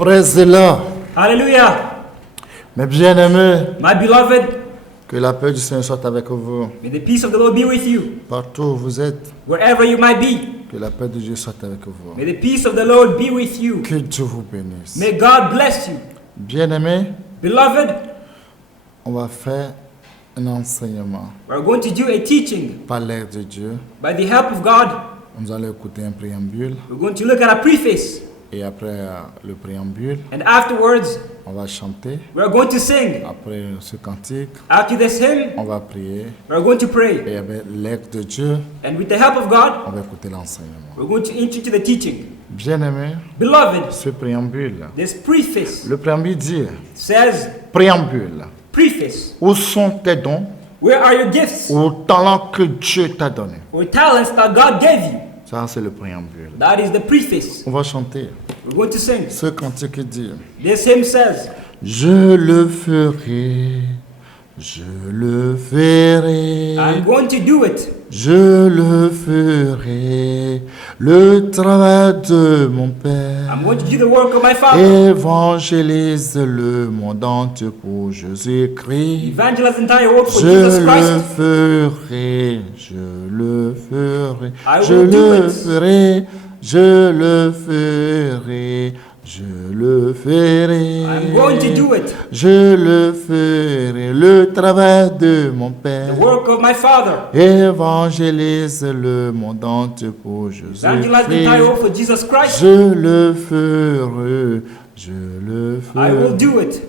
Praise the Lord. Hallelujah. Mes bien-aimés, My beloved, que la paix du Seigneur soit avec vous. may the peace of the Lord be with you. Partout où vous êtes, Wherever you might be, que la paix de Dieu soit avec vous. may the peace of the Lord be with you. Que Dieu vous bénisse. May God bless you. Bien-aimés, Beloved, on va faire un enseignement we're going to do a teaching par l'aide de Dieu. by the help of God. Nous allons écouter un préambule We're going to look at a preface, et après le préambule, and afterwards, on va chanter. we're going to sing. Après ce cantique, After this hymn, on va prier we're going to pray. et avec l'aide de Dieu, And with the help of God, on va écouter l'enseignement. we're going to enter into the teaching. Bien-aimés, Beloved, ce préambule, this preface le préambule dit, says, préambule, preface, où sont tes dons where are your gifts ou talents que Dieu t'a donné? or talents that God gave you? Ça, c'est le préambule. That is the preface. On va chanter. We're going to sing. Ce cantique dit, This hymn says, je le ferai, je le ferai, I'm going to do it. je le ferai, le travail de mon Père. I'm going to do the work of my Father. Évangélise le monde entier pour Jésus-Christ. Evangelize the entire world for Je Jesus le Christ. ferai, je le ferai, I je will do le it. ferai, je le ferai, je le ferai. I'm going to do it. Je le ferai, le travail de mon The Père. work of my Father. Évangélise le monde entier pour Evangelize the entire Jésus-Christ. world for Jesus Christ. Je le ferai, je le I will ferai. do it.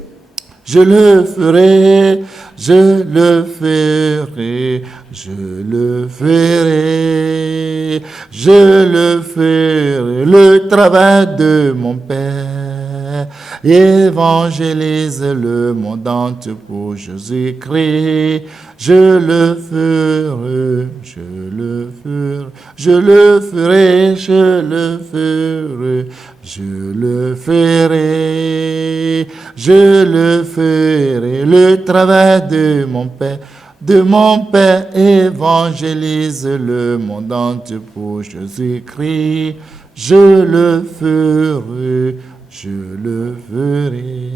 Je le ferai, je le ferai, je le ferai, je le ferai, le travail de mon Père. Évangélise le monde entier pour Jésus-Christ. Je le ferai, je le ferai, je le ferai, je le ferai, je le ferai, je le ferai, le travail de mon Père. De mon Père, évangélise le monde entier pour Jésus-Christ. Je le ferai, je le ferai.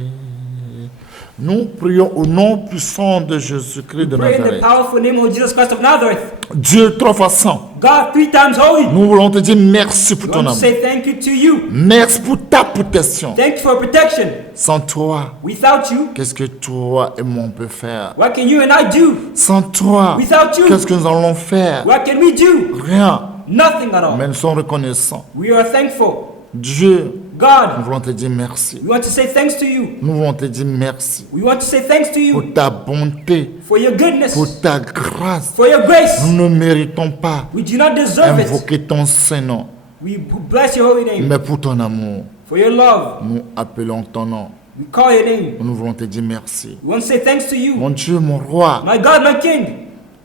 Nous prions au nom puissant de Jésus-Christ de Pray in the Nazareth. powerful name of Jesus Christ of Nazareth. Dieu trois fois saint, God 3 times holy. nous voulons te dire merci pour We ton want to amour. say thank you to you. Merci pour ta protection. Thank you for protection. Sans toi, Without you, qu'est-ce que toi et moi on peut faire? what can you and I do? Sans toi, Without you, qu'est-ce que nous allons faire? what can we do? Rien. Nothing at all. Mais nous sommes reconnaissants. We are thankful. Dieu, nous God, voulons te dire merci. we want to say thanks to you. Nous voulons te dire merci We want to say thanks to pour you ta bonté, for your goodness, pour ta grâce. for your grace. Nous ne méritons pas We do not deserve it. invoquer ton Saint-Nom, We bless your holy name. mais pour ton amour, For your love, nous appelons ton nom. we call your name. Nous voulons te dire merci. We want to say thanks to you. Mon Dieu, mon roi, My God, my King,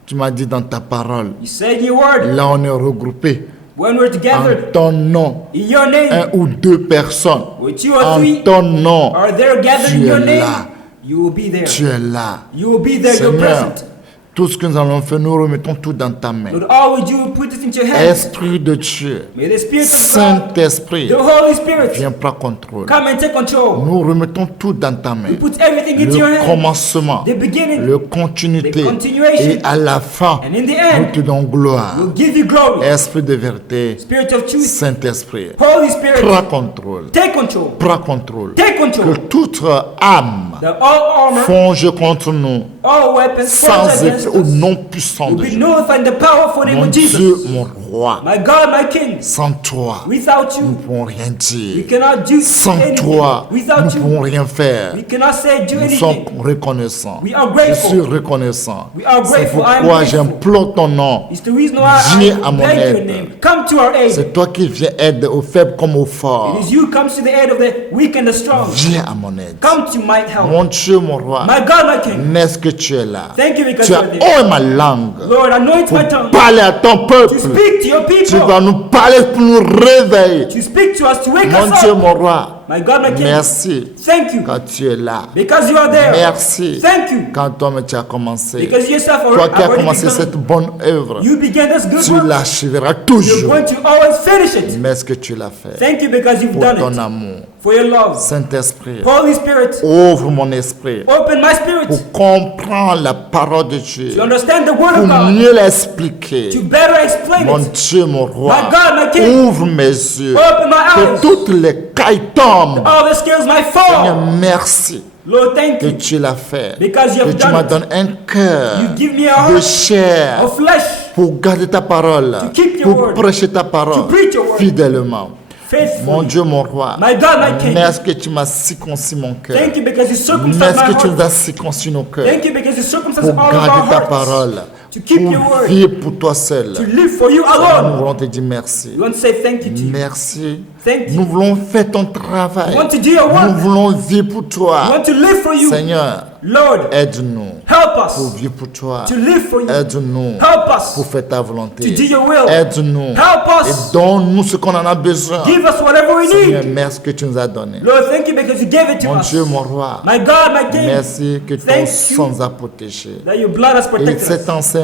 tu m'as dit dans ta parole, you said in your word, là on est regroupés when we're en together ton nom, in your name, un ou deux personnes, where two or en three ton nom, are there gathered in tu your es name, là, you will be there. tu es là. You will be there, you're Seigneur, present. tout ce que nous allons faire, nous remettons tout dans ta main. Lord, all we do, put it into your hands. Esprit de Dieu, May the Spirit of God, Saint-Esprit, the Holy Spirit, viens prendre contrôle. come and take control. Nous remettons tout dans ta main. We put everything into your Le hands. commencement, The beginning, le continuité, the continuation, et à la fin, and in the nous end, te donnons gloire. we'll give you glory. Esprit de vérité, Spirit of truth, Saint-Esprit, Holy Spirit, prends contrôle, take control. prends contrôle. Take Que control. toute âme The all armor, fonge contre nous, all weapons, sans forged against effet, au us, nom puissant will de be Jésus. nullified in the powerful name Mon of Dieu, Jesus. mon roi, My God, my King, sans toi, without nous ne you, pouvons rien we dire. cannot do Sans anything. toi, nous ne Without you, pouvons rien faire. we cannot say do Nous sommes anything. reconnaissants. We are Je grateful. suis reconnaissant. We are C'est grateful. I am pourquoi grateful. j'implore ton nom. It's the reason why Viens à I mon beg your aide. name. Come to our aid. C'est toi qui viens aider aux faibles comme aux forts. It is you comes to the aid of the weak and the strong. Viens à mon aide. Come to my help. Mon Dieu, mon roi, My God, my King. n'est-ce que tu es là? Thank you because Tu you as are there. ma langue Lord, anoint pour my tongue parler à ton peuple. to speak to your Tu people. vas nous parler pour nous réveiller. To speak to us, to wake Mon us Dieu, up. mon roi, My God, my King. merci Thank you quand tu es là. because you are there. Merci Thank you quand toi-même tu as commencé. because you yourself Toi qui as already commencé begun. cette bonne œuvre, You began this good tu work. l'achèveras You're toujours. going to always finish it. Mais est-ce que tu l'as fait Thank you because you've pour done ton it. amour? for your love. Saint-Esprit, Holy Spirit, ouvre mon esprit open my spirit pour comprendre la parole de Dieu, to understand the word pour of God, mieux l'expliquer. to better explain Mon it. Dieu, mon roi, My God, my King, ouvre mes yeux, open my que eyes. toutes les cailles tombent. All the scales might Seigneur, fall. merci Lord, thank que you. tu l'as fait, Because you que have tu m'as done donné un cœur You give me a de heart chair of flesh pour garder ta parole, To keep your pour word. prêcher ta parole To preach your word. fidèlement. Mon faithfully. Dieu, mon roi, My God, my King. merci que tu m'as circoncis mon cœur. Thank you because you circumcised Merci my que tu nous heart. as circoncis nos cœurs Thank you because you circumcised pour all of our garder ta hearts. parole, To keep your pour word. vivre pour toi seul. To live for you Seigneur, nous alone. voulons te dire merci. We want to say thank you to you. Merci. Thank you. Nous voulons faire ton travail. We want to do your work. Nous voulons vivre pour We toi. want to live for you. Seigneur, Lord, aide-nous help pour us vivre pour toi. to live for you. Aide-nous Help pour us faire ta volonté. to do your will. Aide-nous Help et us. donne-nous ce qu'on en a besoin. Give us whatever we Seigneur, need. merci que tu nous as donné. Lord, thank you because you gave it to Mon us. Dieu, mon roi, My God, my King, merci que ton Thank you. sang nous a protégés. that your blood has Et protected cet us. enseignement,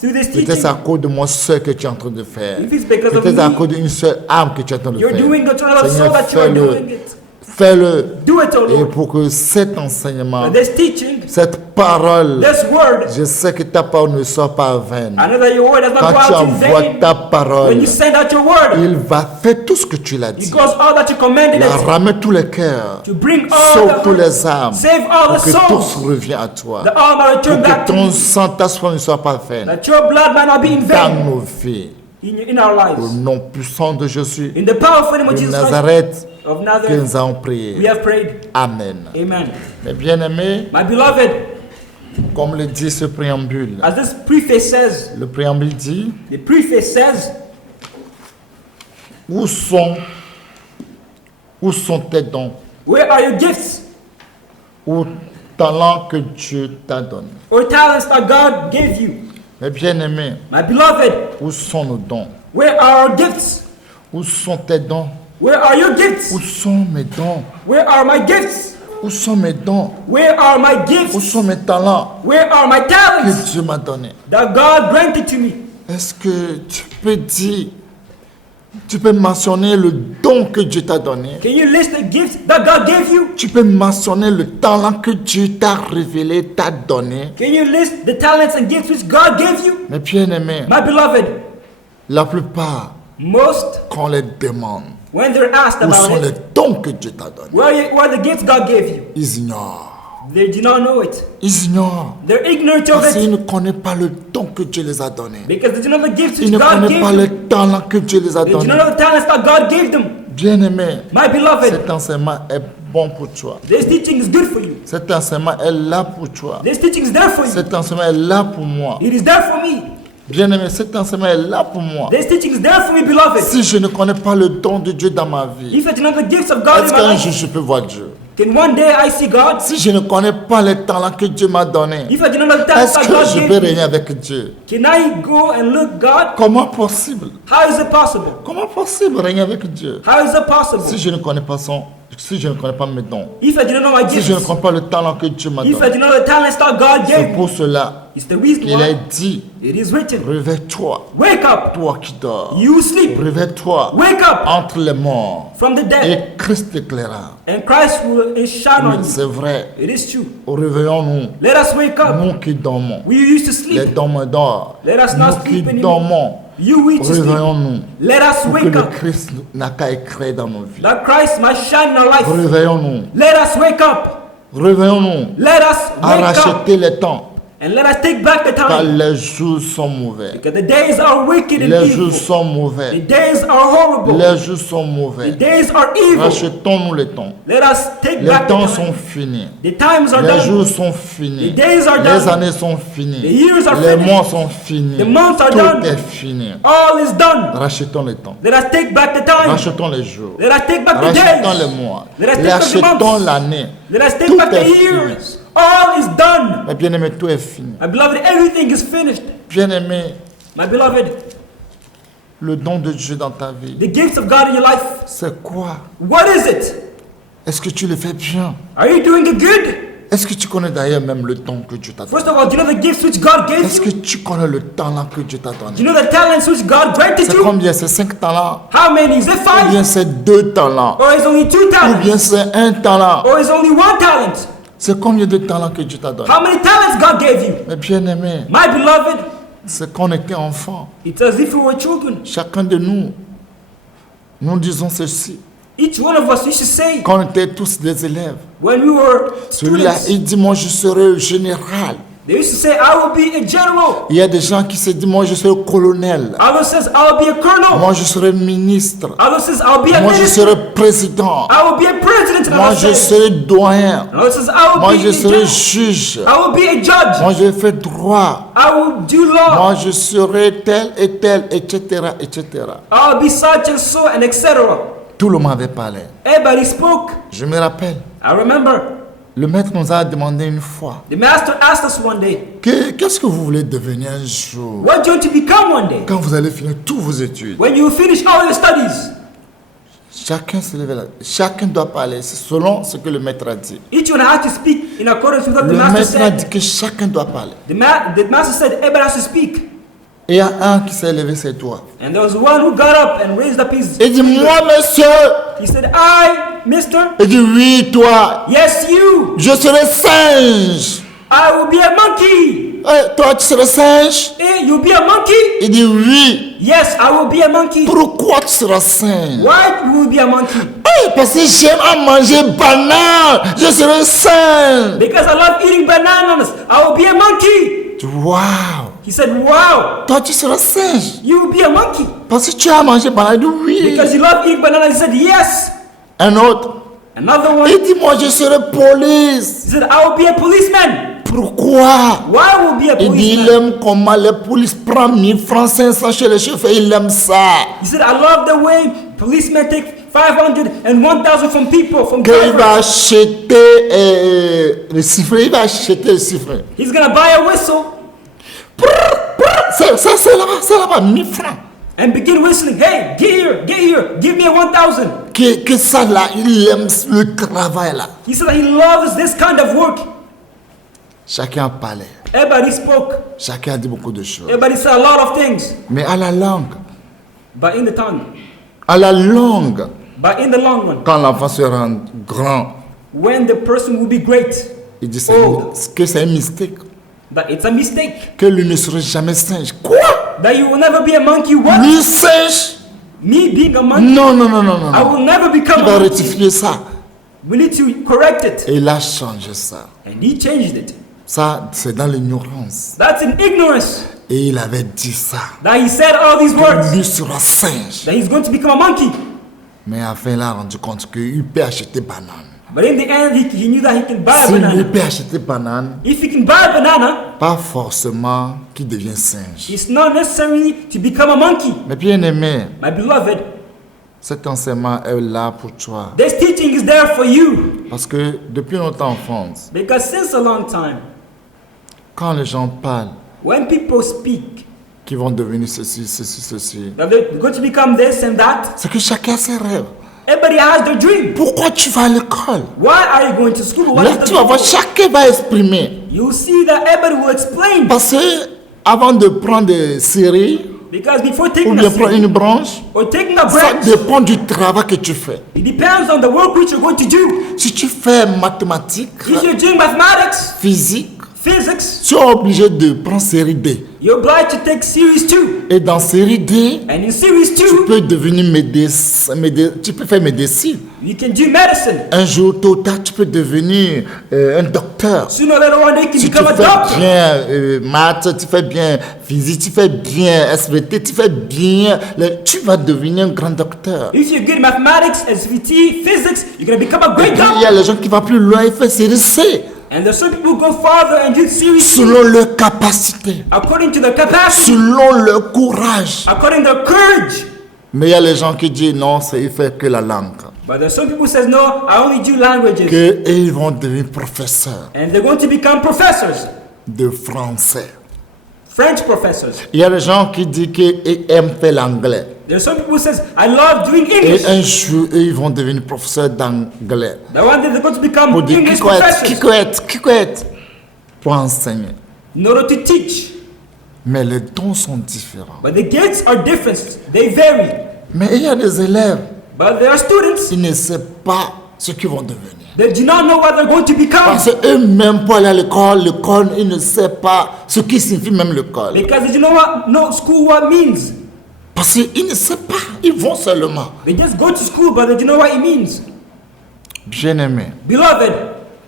Through this peut-être teaching, à cause de moi seul que tu es en train de faire. if it's because of Peut-être à cause me, d'une seule âme que tu es en train de you're faire. doing it to another soul Seigneur, that you are fais-le. doing it. Fais-le. Do it, O Et Lord. pour que cet enseignement, This teaching, cette parole, this word, je sais que ta parole ne sort pas vaine. I know that your word does not Quand go tu out in envoies vain. ta When parole, you send out your word, il va faire tout ce que tu l'as it dit. goes all that you commanded Il a it ramené tous les cœurs, to bring all sauve the tous les âmes, save all pour the que tous souls, reviennent à toi. that all might return Pour back que to ton you, sang, ta foi ne soit pas vaine that your blood might not be in dans vain nos vies. in our Au lives. nom puissant de Jésus In the powerful name of de Jesus Christ Nazareth, of que Nazareth, nous avons we prié. have prayed. Amen. Amen. Mes bien-aimés, My beloved, comme le dit ce préambule, as this preface says, le préambule dit, the preface says, où sont tes dons, where are your gifts ou talents que Dieu t'a donné. or talents that God gave you? Mes bien-aimés, My beloved, où sont nos dons? where are our gifts? Où sont tes dons? Where are your gifts? Où sont mes dons? Where are my gifts? Où sont mes dons? Where are my Où gifts? sont mes talents Where are my talents que Dieu m'a donnés? that God granted to me? Est-ce que tu peux dire, tu peux mentionner le don que Dieu t'a donné? Can you list the gifts that God gave you? Tu peux mentionner le talent que Dieu t'a révélé, t'a donné? Can you list the talents and gifts which God gave you? Mes bien-aimés, My beloved, la plupart, most, quand on les demande, when they're asked où sont about les it, dons que Dieu t'a donnés? where are the gifts God gave you? Ils ignorent. They do not know it. Ils ignorent. They're ignorant of Parce qu'ils it ne connaissent pas le don que Dieu les a donnés. because they do not know the gifts Ils which ne God connaissent gave pas them. le talent que Dieu les a They do donnés. not know the talents that God gave them. Bien-aimé, My beloved, cet enseignement est bon pour toi. this teaching is good for you. Cet enseignement est là pour toi. This teaching is there for you. Cet enseignement est là pour moi. It is there for me. Bien-aimé, cet enseignement est là pour moi. This teaching is there for me, beloved. Si je ne connais pas le don de Dieu dans ma vie, If I do not know the gifts of God est-ce in my qu'un life, jour je peux voir Dieu? can one day I see God? Si je ne connais pas les talents que Dieu m'a donnés, If I do not know the talents est-ce that que God je peux gave me, régner avec Dieu? can I go and look God? Comment possible? How is it possible? Comment possible régner avec Dieu? How is it possible? Si je ne connais pas si je ne connais pas mes dons, If I do not know my si gifts, je ne connais pas le talent que Dieu m'a if I donné, do not know the talents that God c'est gave me, pour cela it's the reason qu'il est why dit, it is written, réveille-toi, wake up, toi qui dors, you sleep, réveille-toi wake up entre les morts, from the dead, et Christ t'éclairera. and Christ will shine Oui, on you. c'est vrai, It is true. réveillons-nous, Let us wake up. nous qui dormons, We used to les sleep. dormeurs dorment, Let us not nous qui sleep anymore. dormons, You used to sleep. réveillons-nous, Let us pour que wake le up. Christ n'a qu'à éclairer dans nos vies. That Christ might shine in our life. Réveillons-nous, Let us wake up. réveillons-nous, Let us à wake up. racheter les temps, And let us take back the car time. les jours sont mauvais. Because the days are wicked and Les jours evil. sont The mauvais. days are horrible. Les jours sont The mauvais. days are evil. Rachetons-nous les temps. Let us take Les back temps the sont time. finis. The times are Les done. jours sont finis. The days are Les done. années sont finies. The years are Les finished. mois sont finis. The months are Tout done. est fini. All is done. Rachetons les temps. Let us take back the time. Rachetons les jours. Let us take back the Rachetons days. les mois. Let us take back the Rachetons months. l'année. Let us take Tout back est the fini. years. All is done. Mais bien-aimé, tout est fini. My beloved, everything is finished. Bien-aimé, My beloved, le don de Dieu dans ta vie, the gifts of God in your life, c'est quoi? what is it? Est-ce que tu le fais bien? Are you doing it good? Est-ce que tu connais d'ailleurs même le don que Dieu t'a donné? First of all, do you know the gifts which God gave Est-ce que you? tu connais le talent que Dieu t'a Do donné? you know the talents which God granted C'est you? combien? C'est 5 talents? How many? Is it Ou 5? bien c'est 2 talents? Or is only 2 Ou bien talents? c'est 1 talent? Or is only 1 talent? C'est combien de talents que Dieu t'a donné? How many talents God gave you? Mais bien aimé, My beloved, c'est qu'on était enfant. it's as if we were children. Chacun de nous, nous disons ceci. Each one of us, we should say, Quand on était tous des élèves, when we were celui-là, students, il dit, moi je serai général. they used to say, I will be a general. Il y a des gens qui se disent, moi je serai colonel. Others says, I'll be a colonel. Moi je serai ministre. Others says, I'll be a Moi je minister. serai président. I will be a president. And Moi others je say, serai doyen. and others says, I will Moi be je a serai general. juge. I will be a judge. Moi je fais droit. I will do law. Moi je serai tel et tel, etc., etc. I'll be such and so, and etc. Tout le monde avait parlé. Everybody spoke. Je me rappelle, I remember le maître nous a demandé une fois, the master asked us one day, qu'est-ce que vous voulez devenir un jour? what do you want to become one day? Quand vous allez finir toutes vos études. When you finish all your studies. Chacun se lève là. Chacun doit parler selon ce que le maître a dit. Each one has to speak in accordance with what the Le master maître a dit said. que chacun doit parler. The master said everybody has to speak. Et il y a un qui s'est levé ses doigts. And there was one who got up and raised up his. Il dit, moi monsieur. He said, I, mister. Il dit, oui toi. Yes, you. Je serai singe. I will be a monkey. Eh, toi tu seras singe. Hey, you'll be a monkey? Il dit, oui. Yes, I will be a monkey. Pourquoi tu seras singe? Why will you be a monkey? Eh, parce que j'aime à manger banane. Je serai singe. Because I love eating bananas. I will be a monkey. Wow. He said, wow, Toi tu seras singe. you will be a monkey. Parce que tu as mangé banane. Il dit, oui. Because you love eating bananas. He said, yes. Un autre. Another one, Il dit, moi je serai police. he said, I will be a policeman. Pourquoi? Why will be a Il dit, il policeman? aime comment les polices prennent 1000 francs, 500 chez les chauffeurs. Il aime ça. He said, I love the way policemen take 500 and 1,000 from people, from Qu'il va drivers. acheter le sifflet. Il va acheter le sifflet. He's gonna buy a whistle C'est là-bas, 1000 francs. and begin whistling. Hey, get here, give me a 1,000. Que ça là, il aime le travail là. He said that he loves this kind of work. Chacun parlait. Everybody spoke. Chacun a dit beaucoup de choses. Everybody said a lot of things. Mais à la langue, But in the tongue, à la langue, but in the long one, quand l'enfant se rend grand, when the person will be great, il dit Oh. que c'est un mystère. that it's a mistake. Que lui ne serait jamais singe. Quoi? That you will never be a monkey. What? Lui singe? Me being a monkey, Non. I will never become Il a va monkey. rectifier ça. We need to correct it. Et il a changé ça. And he changed it. Ça, c'est dans l'ignorance. That's in ignorance. Et il avait dit ça. That he said all these words. Lui sera singe. That he's going to become a monkey. Mais enfin, il a rendu compte qu'il peut acheter banane. But in the end, he knew that he can buy a S'il lui banana. peut acheter banane, If he can buy a banana, pas forcément qu'il devient singe. it's not necessary to become a monkey. Mais bien aimé, My beloved, cet enseignement est là pour toi. this teaching is there for you. Parce que depuis notre enfance, Because since a long time, quand les gens parlent, when people speak, qu'ils vont devenir ceci, that they're going to become this and that, c'est que chacun a ses rêves. everybody has their dream. Pourquoi tu vas à l'école? Why are you going to school? What Là, is the tu vas voir, goal? chacun va exprimer. You'll see that everybody will explain. Parce que avant de prendre des séries Because before ou taking bien a prendre seat une branche, or taking a ça break, dépend du travail que tu fais. it depends on the work which you're going to do. Si tu fais mathématiques, If you're doing mathematics, physique, physics, tu es obligé de prendre série D. you're obliged to take series 2. Et dans série D, And in series tu 2, peux devenir tu peux faire médecine. you can do medicine. Un jour, tôt ou tard, tu peux devenir un docteur. Sooner or later one day, you can Si tu become a fais doctor. bien maths, tu fais bien physique, tu fais bien SVT, tu fais bien, tu vas devenir un grand docteur. If you're good at mathematics, SVT, physics, you're going to become a Et great puis, il y a doctor. les gens qui vont plus loin, ils font série C, And there's some people who go farther and do series 2 selon leur capacité, according to their capacity, selon leur courage. according to their courage. Mais il y a les gens qui disent non, il fait que la langue. But there's some people who says, no, I only do languages. Et ils vont devenir professeurs And they're going to become professors, de français. French professors. Il y a des gens qui disent qu'ils aiment faire l'anglais. There's some people who says, I love doing Et English. un jour, eux, ils vont devenir professeurs d'anglais. The one day they're going to become Pour dire English qui professors couette, pour enseigner. in order to teach. Mais les dons sont différents. But the gifts are different. They vary. Mais il y a des élèves, But there are students ils ne savent pas ce qu'ils vont devenir. that do not know what they're going to become. Parce qu'eux-mêmes, pour aller à l'école, ils ne savent pas ce qui signifie même l'école. Because they do not know school what means. Parce qu'ils ne savent pas, ils vont seulement. They just go to school, but they do know what it means. Bien-aimés. Beloved,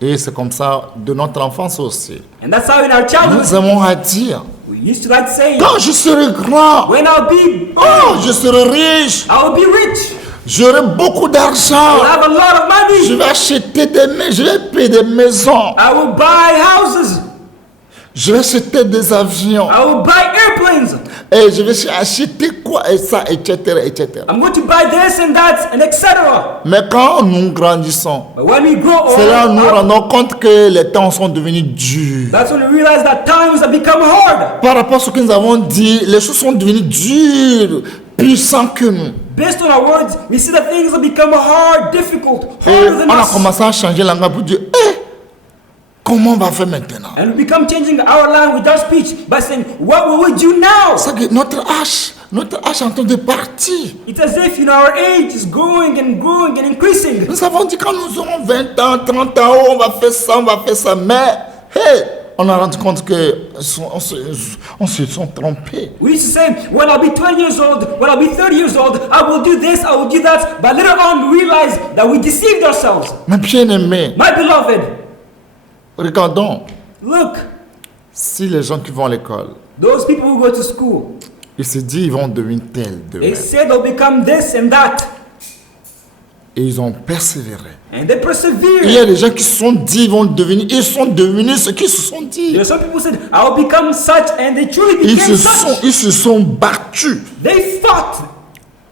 Et c'est comme ça de notre enfance aussi. and that's how in our childhood, Nous aimons à dire, we used to like saying, quand je serai grand, when I'll be, oh, je serai riche, I'll be rich. j'aurai beaucoup d'argent, I'll have a lot of je money. vais acheter des maisons, je vais payer des maisons, I will buy houses. je vais acheter des avions, I will buy airplanes. et je vais acheter quoi, et ça, etc., etc. I'm going to buy this and that and etc. Mais quand nous grandissons, But when we grow c'est là où nous older, rendons compte que les temps sont devenus durs. that's when we realize that times have become hard. Par rapport à ce que nous avons dit, les choses sont devenues dures, puissantes que nous. Based on our words, we see that things have become hard, difficult, Et harder than on a us. commencé à changer la langue pour dire, comment on va faire maintenant? And we become changing our line with our speech by saying, what will we do now? C'est que notre âge est en train de partir. It's as if our age is growing and growing and increasing. Nous avons dit quand nous aurons 20 ans, 30 ans, oh, on va faire ça, mais hey, on a rendu compte que on se sont trompés. We used to say, when I'll be 20 years old, when I'll be 30 years old, I will do this, I will do that. But later on, we realized that we deceived ourselves. Mais bien aimé, My beloved, regardons, look, si les gens qui vont à l'école, those people who go to school, ils se disent ils vont devenir tels demain. they say they'll become this and that. Et ils ont persévéré. And they Il y persevere. a des gens qui se sont dit ils sont devenus ce qu'ils se sont dit. There are some people who said, I will become such, and they truly Ils became se such. sont battus They fought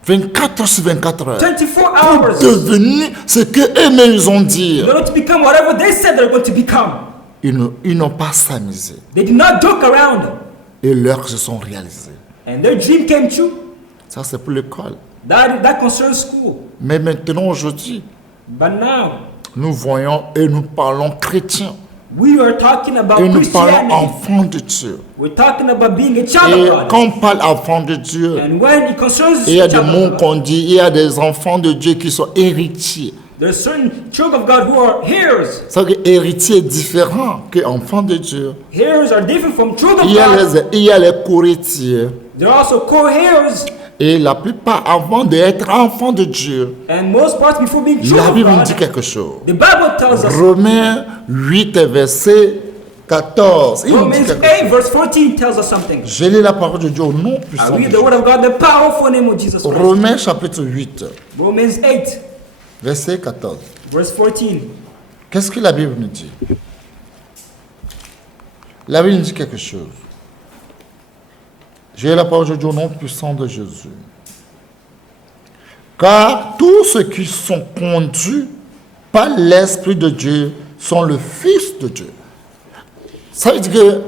24 heures sur 24 heures 24 pour hours devenir ce que eux-mêmes ils ont dit. in order to become whatever they said they're going to become. Ils n'ont pas s'amusé. They did not joke around. Et leurs se sont réalisés. And their dream came true. Ça, c'est pour l'école. That concerns school. Mais maintenant, aujourd'hui, But now, nous voyons et nous parlons chrétiens. we are talking about Et nous parlons Christianity. enfants de Dieu. We're talking about being a child Et of God. quand on parle enfants de Dieu, And when it concerns il y a a des child mots of God, qu'on dit, il y a des enfants de Dieu qui sont héritiers. there's certain children of God who are heirs. Ça veut dire héritier est différent que enfant de Dieu. Heirs are different from children Il y a of God. il y a les co-héritiers. There are also co-heirs. Et la plupart, avant d'être enfants de Dieu, And most parts before being la children Bible nous of dit God, quelque chose. the Bible tells us, Romains 8, verset 14. Il nous dit Romans quelque 8 chose. verse 14 tells us something. Je lis la parole de Dieu au nom I puissant de read the Dieu. word of God, the powerful name of Jesus Christ. Romains chapitre 8, Romans 8 verset 14. verse 14. Qu'est-ce que la Bible nous dit? La Bible nous dit quelque chose. J'ai la parole de Dieu au nom puissant de Jésus. Car tous ceux qui sont conduits par l'Esprit de Dieu sont le Fils de Dieu. Ça veut dire que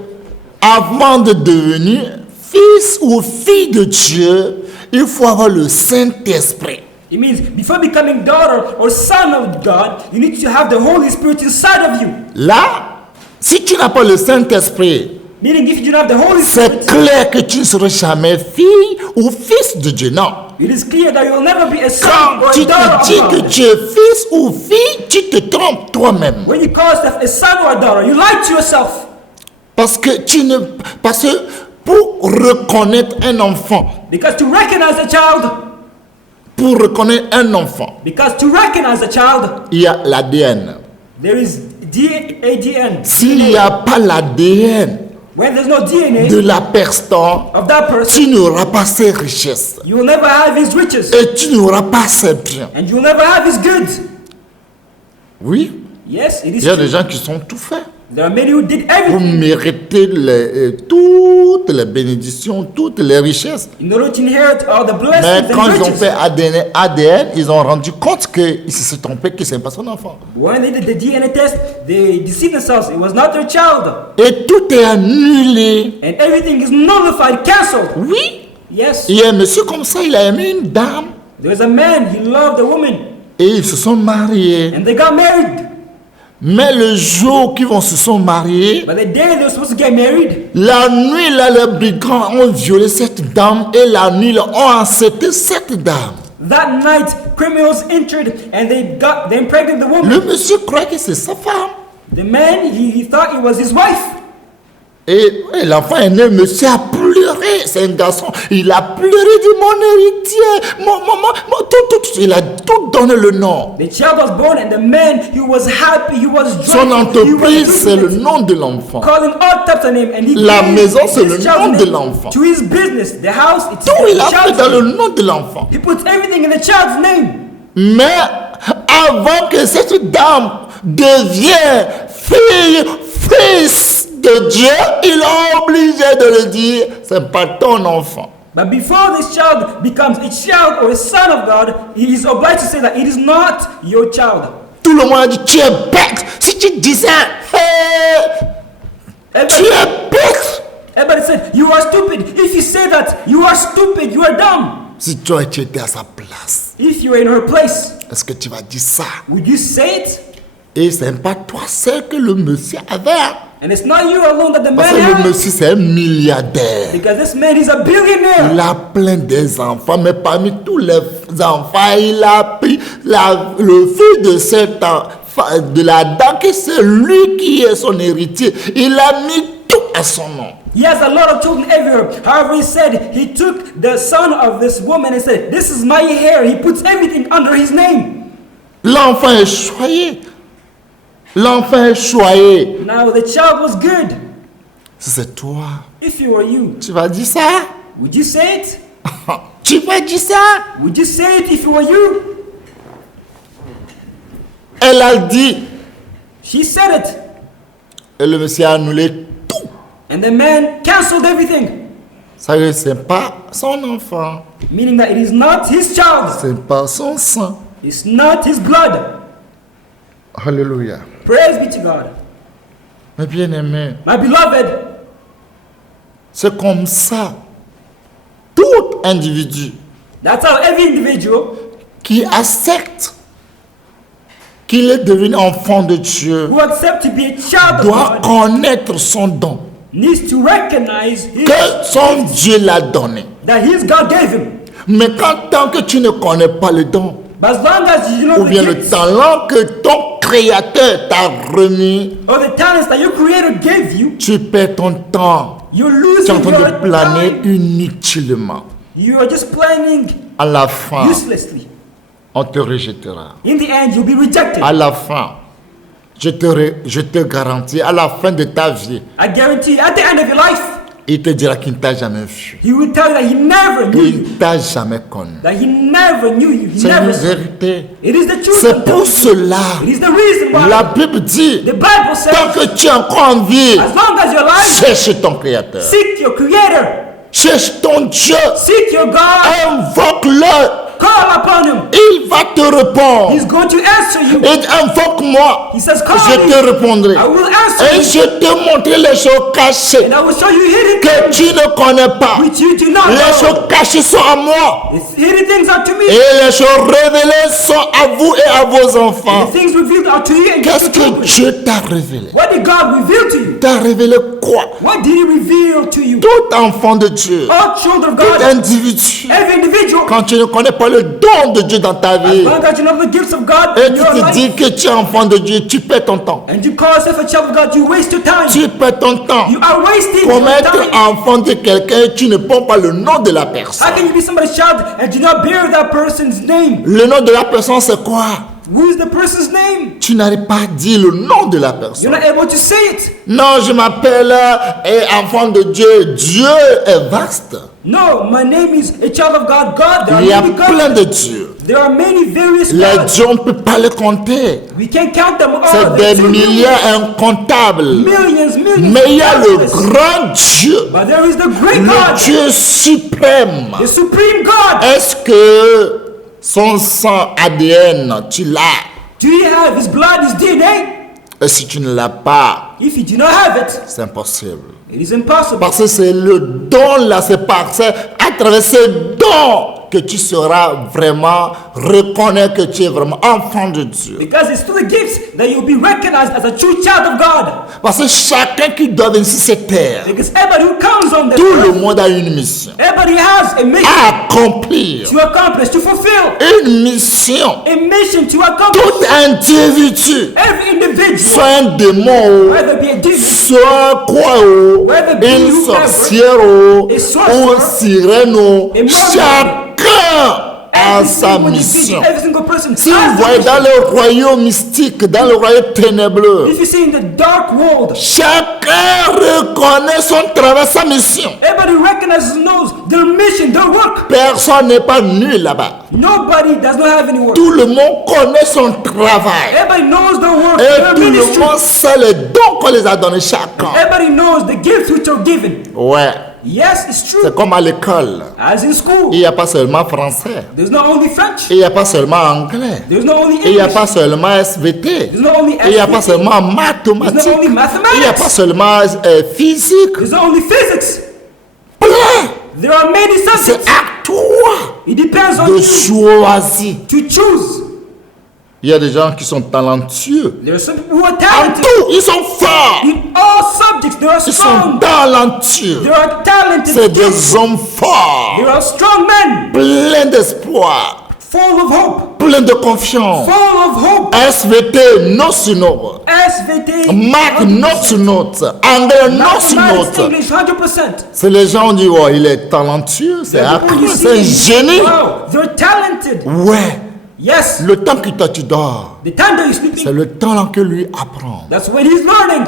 avant de devenir fils ou fille de Dieu, il faut avoir le Saint-Esprit. It means before becoming daughter or son of God, you need to have the Holy Spirit inside of you. Là, si tu n'as pas le Saint-Esprit, Meaning if you don't have the Holy c'est Spirit, clair que tu ne seras jamais fille ou fils de Dieu. Non. it is clear that you will never be a son Quand or tu a daughter te dis of que God. tu es fils ou fille, tu te trompes toi-même. When you call yourself a son or a daughter, you lie to yourself. Parce que pour reconnaître un enfant, Because to recognize a child, because to recognize a child, il y a l'ADN. there is ADN. S'il n'y a pas l'ADN When there's no DNA de la personne, of that person, tu n'auras pas ses richesses. you will never have his riches. Et tu n'auras pas ses biens. And you will never have his goods. Oui, Yes, it is il y a des true. gens qui sont tout faits. There are many who did Vous everything méritez toutes les bénédictions, toutes les richesses. in order to inherit all the Mais blessings quand and ils ont riches. fait ADN, ils ont rendu compte qu'ils se sont trompés, que ce n'est pas son enfant. When they did the DNA test, they deceived themselves. It was not their child. Et tout est annulé. And everything is nullified, cancelled. Oui, Yes. Il y a un monsieur comme ça, il a aimé une dame There's a man, he loved a woman, et ils se sont mariés. and they got married. Mais le jour qu'ils se sont mariés, But the day they were supposed to get married, la nuit, là, les brigands ont violé cette dame et la nuit, là, ont enceinté cette dame. that night, criminals entered and they impregnated the woman. Le monsieur croit que c'est sa femme. The man, he thought it was his wife. Et l'enfant est né, le monsieur a pleuré. C'est un garçon. Il a pleuré, il dit mon héritier, tout. Il a tout donné le nom. The child was born and the man, he was happy, he was Son joyful, entreprise, c'est le nom de l'enfant. calling all types of names, and he La gave maison, c'est his le child's nom de name l'enfant. to his business. The house, it's Tout il the a fait child's dans le name. nom de l'enfant. He puts everything in the child's name. Mais avant que cette dame devienne fils de Dieu, il est obligé de le dire, c'est pas ton enfant. But before this child becomes a child or a son of God, he is obliged to say that it is not your child. Tout le monde a dit, tu es bête. Si tu dis ça, tu Everybody, es bête. everybody said, you are stupid. If you say that, you are stupid, you are dumb. Si toi tu étais à sa place, If you were in her place, est-ce que tu vas dire ça? would you say it? Et c'est pas toi seul que le monsieur avait. And it's not you alone that the Parce man que le has. monsieur c'est un milliardaire. Because this man, he's a billionaire. Il a plein des enfants, mais parmi tous les enfants, il a pris le fils de cet enfant, de la dame, que c'est lui qui est son héritier. Il a mis tout à son nom. He has a lot of children everywhere. However, he said he took the son of this woman and said, this is my heir. He puts everything under his name. L'enfant est choyé. L'enfant est choyé. Now the child was good. Si c'est toi, If you were you, tu vas dire ça? would you say it? Tu vas dire ça? Would you say it if you were you? Elle a dit. She said it. Et le monsieur a annulé tout. And the man canceled everything. Ça veut dire que ce n'est pas son enfant. Meaning that it is not his child. Ce n'est pas son sang. It's not his blood. Alléluia. Praise be to God. Mes bien-aimés, My beloved, c'est comme ça. Tout individu that's how every individual qui accepte qu'il est devenu enfant de Dieu who accepts to be a child of doit God connaître son don needs to recognize que son Dieu l'a donné. that his God gave him. Mais quand tant que tu ne connais pas le don, But as long as you know ou bien the le gifts talent que ton Créateur t'a remis, or the talents that your Creator gave you, tu perds ton temps. you're Tu es losing en train your de planer time. inutilement. You are just planning À la fin, uselessly. on te rejettera. In the end, you'll be rejected. À la fin, je te garantis, à la fin de ta vie, I guarantee you, at the end of your life, il te dira qu'il ne t'a jamais vu. he will tell you that he never knew Il you. ne t'a jamais connu. That he never knew you. He C'est never une saw you. vérité. It is the truth. C'est pour cela, It is the reason why la Bible dit, the Bible says, tant que tu es encore en vie, as long as you're alive, cherche ton Créateur. seek your Creator. Cherche ton Dieu. Seek your God. Invoque-le. Call upon him. Il va te répondre. He's going to answer you. Et invoque-moi. He says, call Je me. te répondrai. I will answer Et you. je te montrerai les choses cachées And I will show you hidden que things tu ne connais pas. which you do not Les know. choses cachées sont à moi. It's hidden things are to me. Et les choses révélées sont à vous et à vos enfants. The things revealed are to you and Qu'est-ce to que children. Dieu t'a révélé? What did God reveal to you? T'a révélé quoi? What did He reveal to you? Tout enfant de Dieu, All children of tout God, individu, every individual, quand tu ne connais pas le don de Dieu dans ta as vie, long as you know the gifts of God et in tu your te life, dis que tu es enfant de Dieu, tu perds ton temps. and you call yourself a child of God, you waste your time. Tu perds ton temps. You are wasting Comment your être time. enfant de quelqu'un et tu ne prends pas le nom de la personne? How can you be somebody's child and do not bear that person's name? Le nom de la personne, c'est quoi? Who is the person's name? Tu n'arrives pas à dire le nom de la You're personne. not able to say it. Non, je m'appelle enfant de Dieu. Dieu est vaste. No, my name is a child of God. God, there are Il y a many plein gods. de dieux. There are many various Les gods. dieux, on ne peut pas les compter. We can't count them all. C'est There des are milliers incomptables. millions. Mais il y a le countless. grand Dieu, But there is the great le God, Dieu suprême. the supreme God. Est-ce que son sang ADN, tu l'as? Do you have his blood, his DNA? Et si tu ne l'as pas, If you do not have it, c'est impossible. it is impossible. Parce que c'est le don là, c'est par ça. À à travers ce don que tu seras vraiment reconnu que tu es vraiment enfant de Dieu. Because it's through the gifts that you'll be recognized as a true child of God. Parce que chacun qui doit venir sur cette terre, Because everybody who comes on the tout le earth, monde a une mission everybody has a mission à accomplir. to accomplish, to fulfill. Une mission. A mission to accomplish. Tout individu, Every individual, soit un démon, whether it be a demon, soit quoi, une sorcière a sorcerer, ou sirène, a murderer, chacun a every sa single mission. individual, every single person Si vous has a voyez mission. dans le royaume mystique, dans le royaume ténébreux, If you see in the dark world, chacun reconnaît son travail, sa mission. everybody recognizes and knows their mission, their work. Personne n'est pas nul là-bas. Nobody does not have any work. Tout le monde connaît son travail. Everybody knows their work, Et their tout le ministry. monde sait les dons qu'on les a donnés chacun. Everybody knows the gifts which are given. Ouais, Yes, it's true. c'est comme à l'école. As in school, Il n'y a pas seulement français. there's not only French, Il n'y a pas seulement anglais. there's not only Il n'y a English, pas seulement SVT. there's not only Il n'y a pas SVT, seulement there's mathématiques. not only Il n'y a pas mathematics, seulement physique. there's not only physics. Plein. There are many C'est subjects. à toi It depends on de you choisir. to choose. Il y a des gens qui sont talentueux. There are some people who are En talented. tout, ils sont forts. In all subjects, there are Ils sont strong. talentueux. There are talented C'est people. des hommes forts, There are strong men, pleins d'espoir, full of hope, pleins de confiance. full of hope. SVT, non sur note. SVT, Math, note sur note. Anglais, non sur mathematics, note. English, 100%. C'est les gens qui disent, oh, il est talentueux, c'est The people you accru, c'est un see, génie. wow, they're talented. Ouais, Yes, le temps que toi tu dors, the time that you're c'est sleeping, le temps que lui apprend. that's when he's learning.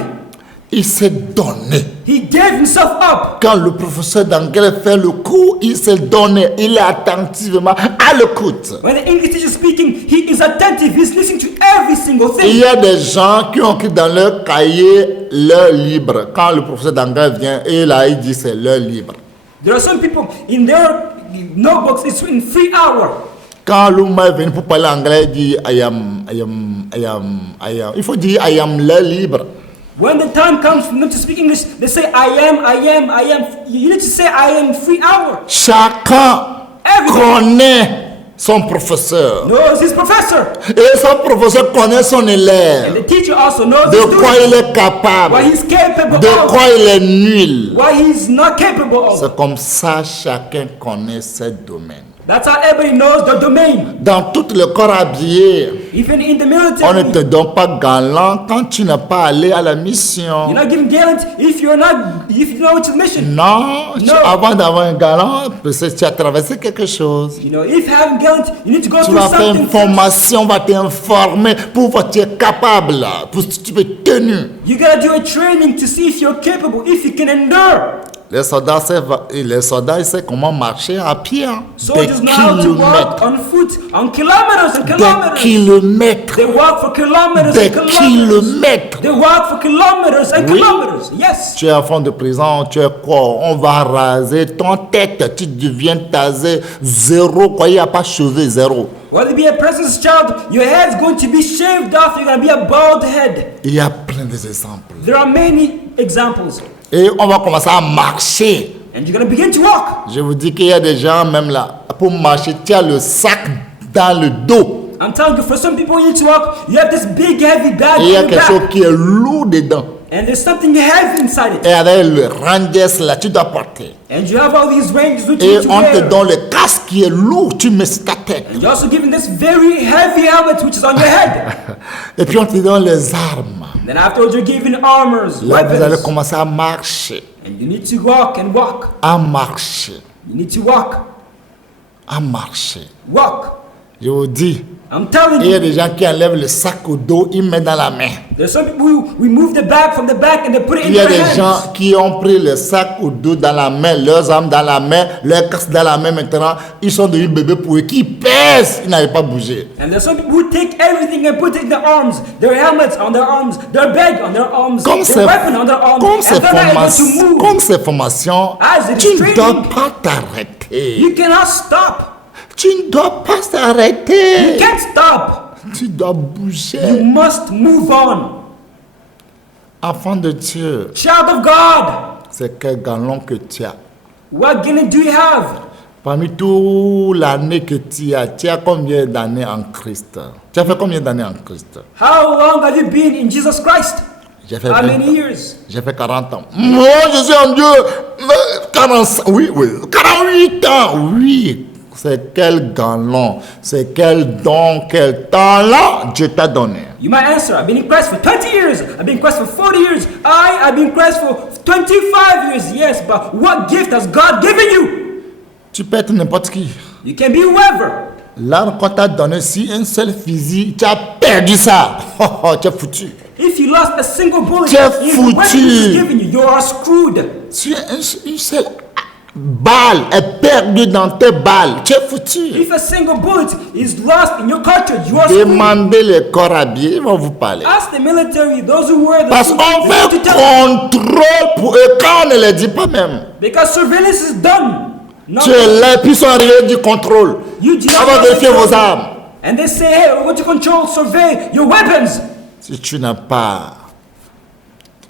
Il s'est donné. He gave himself up. Quand le professeur d'anglais fait le cours, il s'est donné. Il est attentivement à l'écoute. When the English teacher is speaking, he is attentive. He's listening to every single Il thing. y a des gens qui ont écrit dans leur cahier leur livre. Quand le professeur d'anglais vient, et là, il dit c'est leur livre. There are some people in their notebooks, it's written 3 hours. Quand l'homme est venu pour parler anglais, il dit I am. Il faut dire I am leur livre. When the time comes for them to speak English, they say, I am. You need to say, I am 3 hours. Chacun Everybody connaît son professeur. knows his professor. Et son professeur connaît son And élève. the teacher also knows De his quoi student. il est capable. What he's capable De of. quoi il est nul. What he's not capable of. C'est comme ça chacun connaît ses domaines. That's how everybody knows their domain. Dans tout le corps habillé, Even in the on ne military, te donne pas galant quand tu n'as pas allé à la mission. you're not given gallant if you know which is mission. Non, No. avant d'avoir un galant, parce que tu as traversé quelque chose. You know, if you haven't gallant, you need to go Tu through vas faire une something. formation, on va t'informer pour voir si tu es capable, pour si tu peux tenir. You gotta do a training to see if you're capable, if you can endure. Les soldats ils savent comment marcher à pied. Hein. Des Soldiers know how to walk kilomètres. on foot, on kilometers and Des kilometers. kilomètres. They walk for kilometers Des and kilometers. kilomètres. They walk for kilometers and Oui. kilometers. Yes. Tu es enfant de prison, tu es quoi? On va raser ton tête, tu deviens tasé zéro, quoi, il n'y a pas cheveux, zéro. Whether you be a president's child, your head's going to be shaved off. You're going to be a bald head. Il y a plein d'exemples. There are many examples. Et on va commencer à marcher. And you're going to begin to walk. Je vous dis qu'il y a des gens, même là, pour marcher, tu as le sac dans le dos. I'm telling you, for some people, you need to walk, you have this big, heavy bag Et il y a on your quelque chose back. qui est lourd dedans. And there's something heavy inside it. Et avec le rangers là, tu dois porter. And you have all these ranges which you Et need to on te wear. donne le casque qui est lourd, tu mets sur ta tête. And you're also given this very heavy helmet which is on your head. Et puis on te donne les armes. Then afterwards, you're given armors, Là, vous allez weapons. commencer à marcher. And you need to walk and walk. À marcher. You need to walk. À marcher. Walk. Je vous dis, I'm telling il y a you, des gens qui enlèvent le sac au dos, ils mettent dans la main. there's some people who remove the bag from the back and they put it in Il y a their des hands. gens qui ont pris le sac au dos dans la main, leurs armes dans la main, leur casque dans la main maintenant. Ils sont devenus bébés pour eux qui pèsent, ils n'arrivent pas à bouger. And there's some people who take everything and put it in their arms. Their helmets on their arms, their bag on their arms, Comme their ces, weapon on their arms. comme ces And they're not able to move. comme ces formations, As it is tu ne training, dois pas t'arrêter. You cannot stop. Tu ne dois pas You t'arrêter. can't stop. Tu dois You bouger. must move on. Enfant de Dieu, Child of God, c'est quel galon que tu as. what guinea do you have? Parmi toute l'année que tu as combien d'années en Christ? Tu as fait combien d'années en Christ? How long have you been in Jesus Christ? J'ai fait How 20 many ans. years? J'ai fait 40 ans. Moi, je suis en Dieu. 45, oui. 48 ans, oui. C'est quel galon, c'est quel don, quel talent Dieu t'a donné. You might answer, I've been in Christ for 20 years. I've been in Christ for 40 years. I've been in Christ for 25 years. Yes, but what gift has God given you? Tu peux être n'importe qui. You can be whoever. Là, quand t'as donné si un seul fusil, tu as perdu ça. Tu es foutu. If you lost a single bullet Tu es in the weapon foutu. He's given you, you are screwed. Si une seule balle est perdue dans tes balles, tu es foutu. If a single bullet is lost in your cartridge, you are screwed. Demandez les corps habillés, ils vont vous parler. Ask the military, those who wear the Parce suit, qu'on they fait need to tell you. contrôle pour eux quand on ne les dit pas même. Because surveillance is done. Not Tu es là, puis ils sont arrivés du contrôle. you do not Avant de know vérifier the vos armes. And they say, hey, we're going to control, survey your weapons. Si tu n'as pas,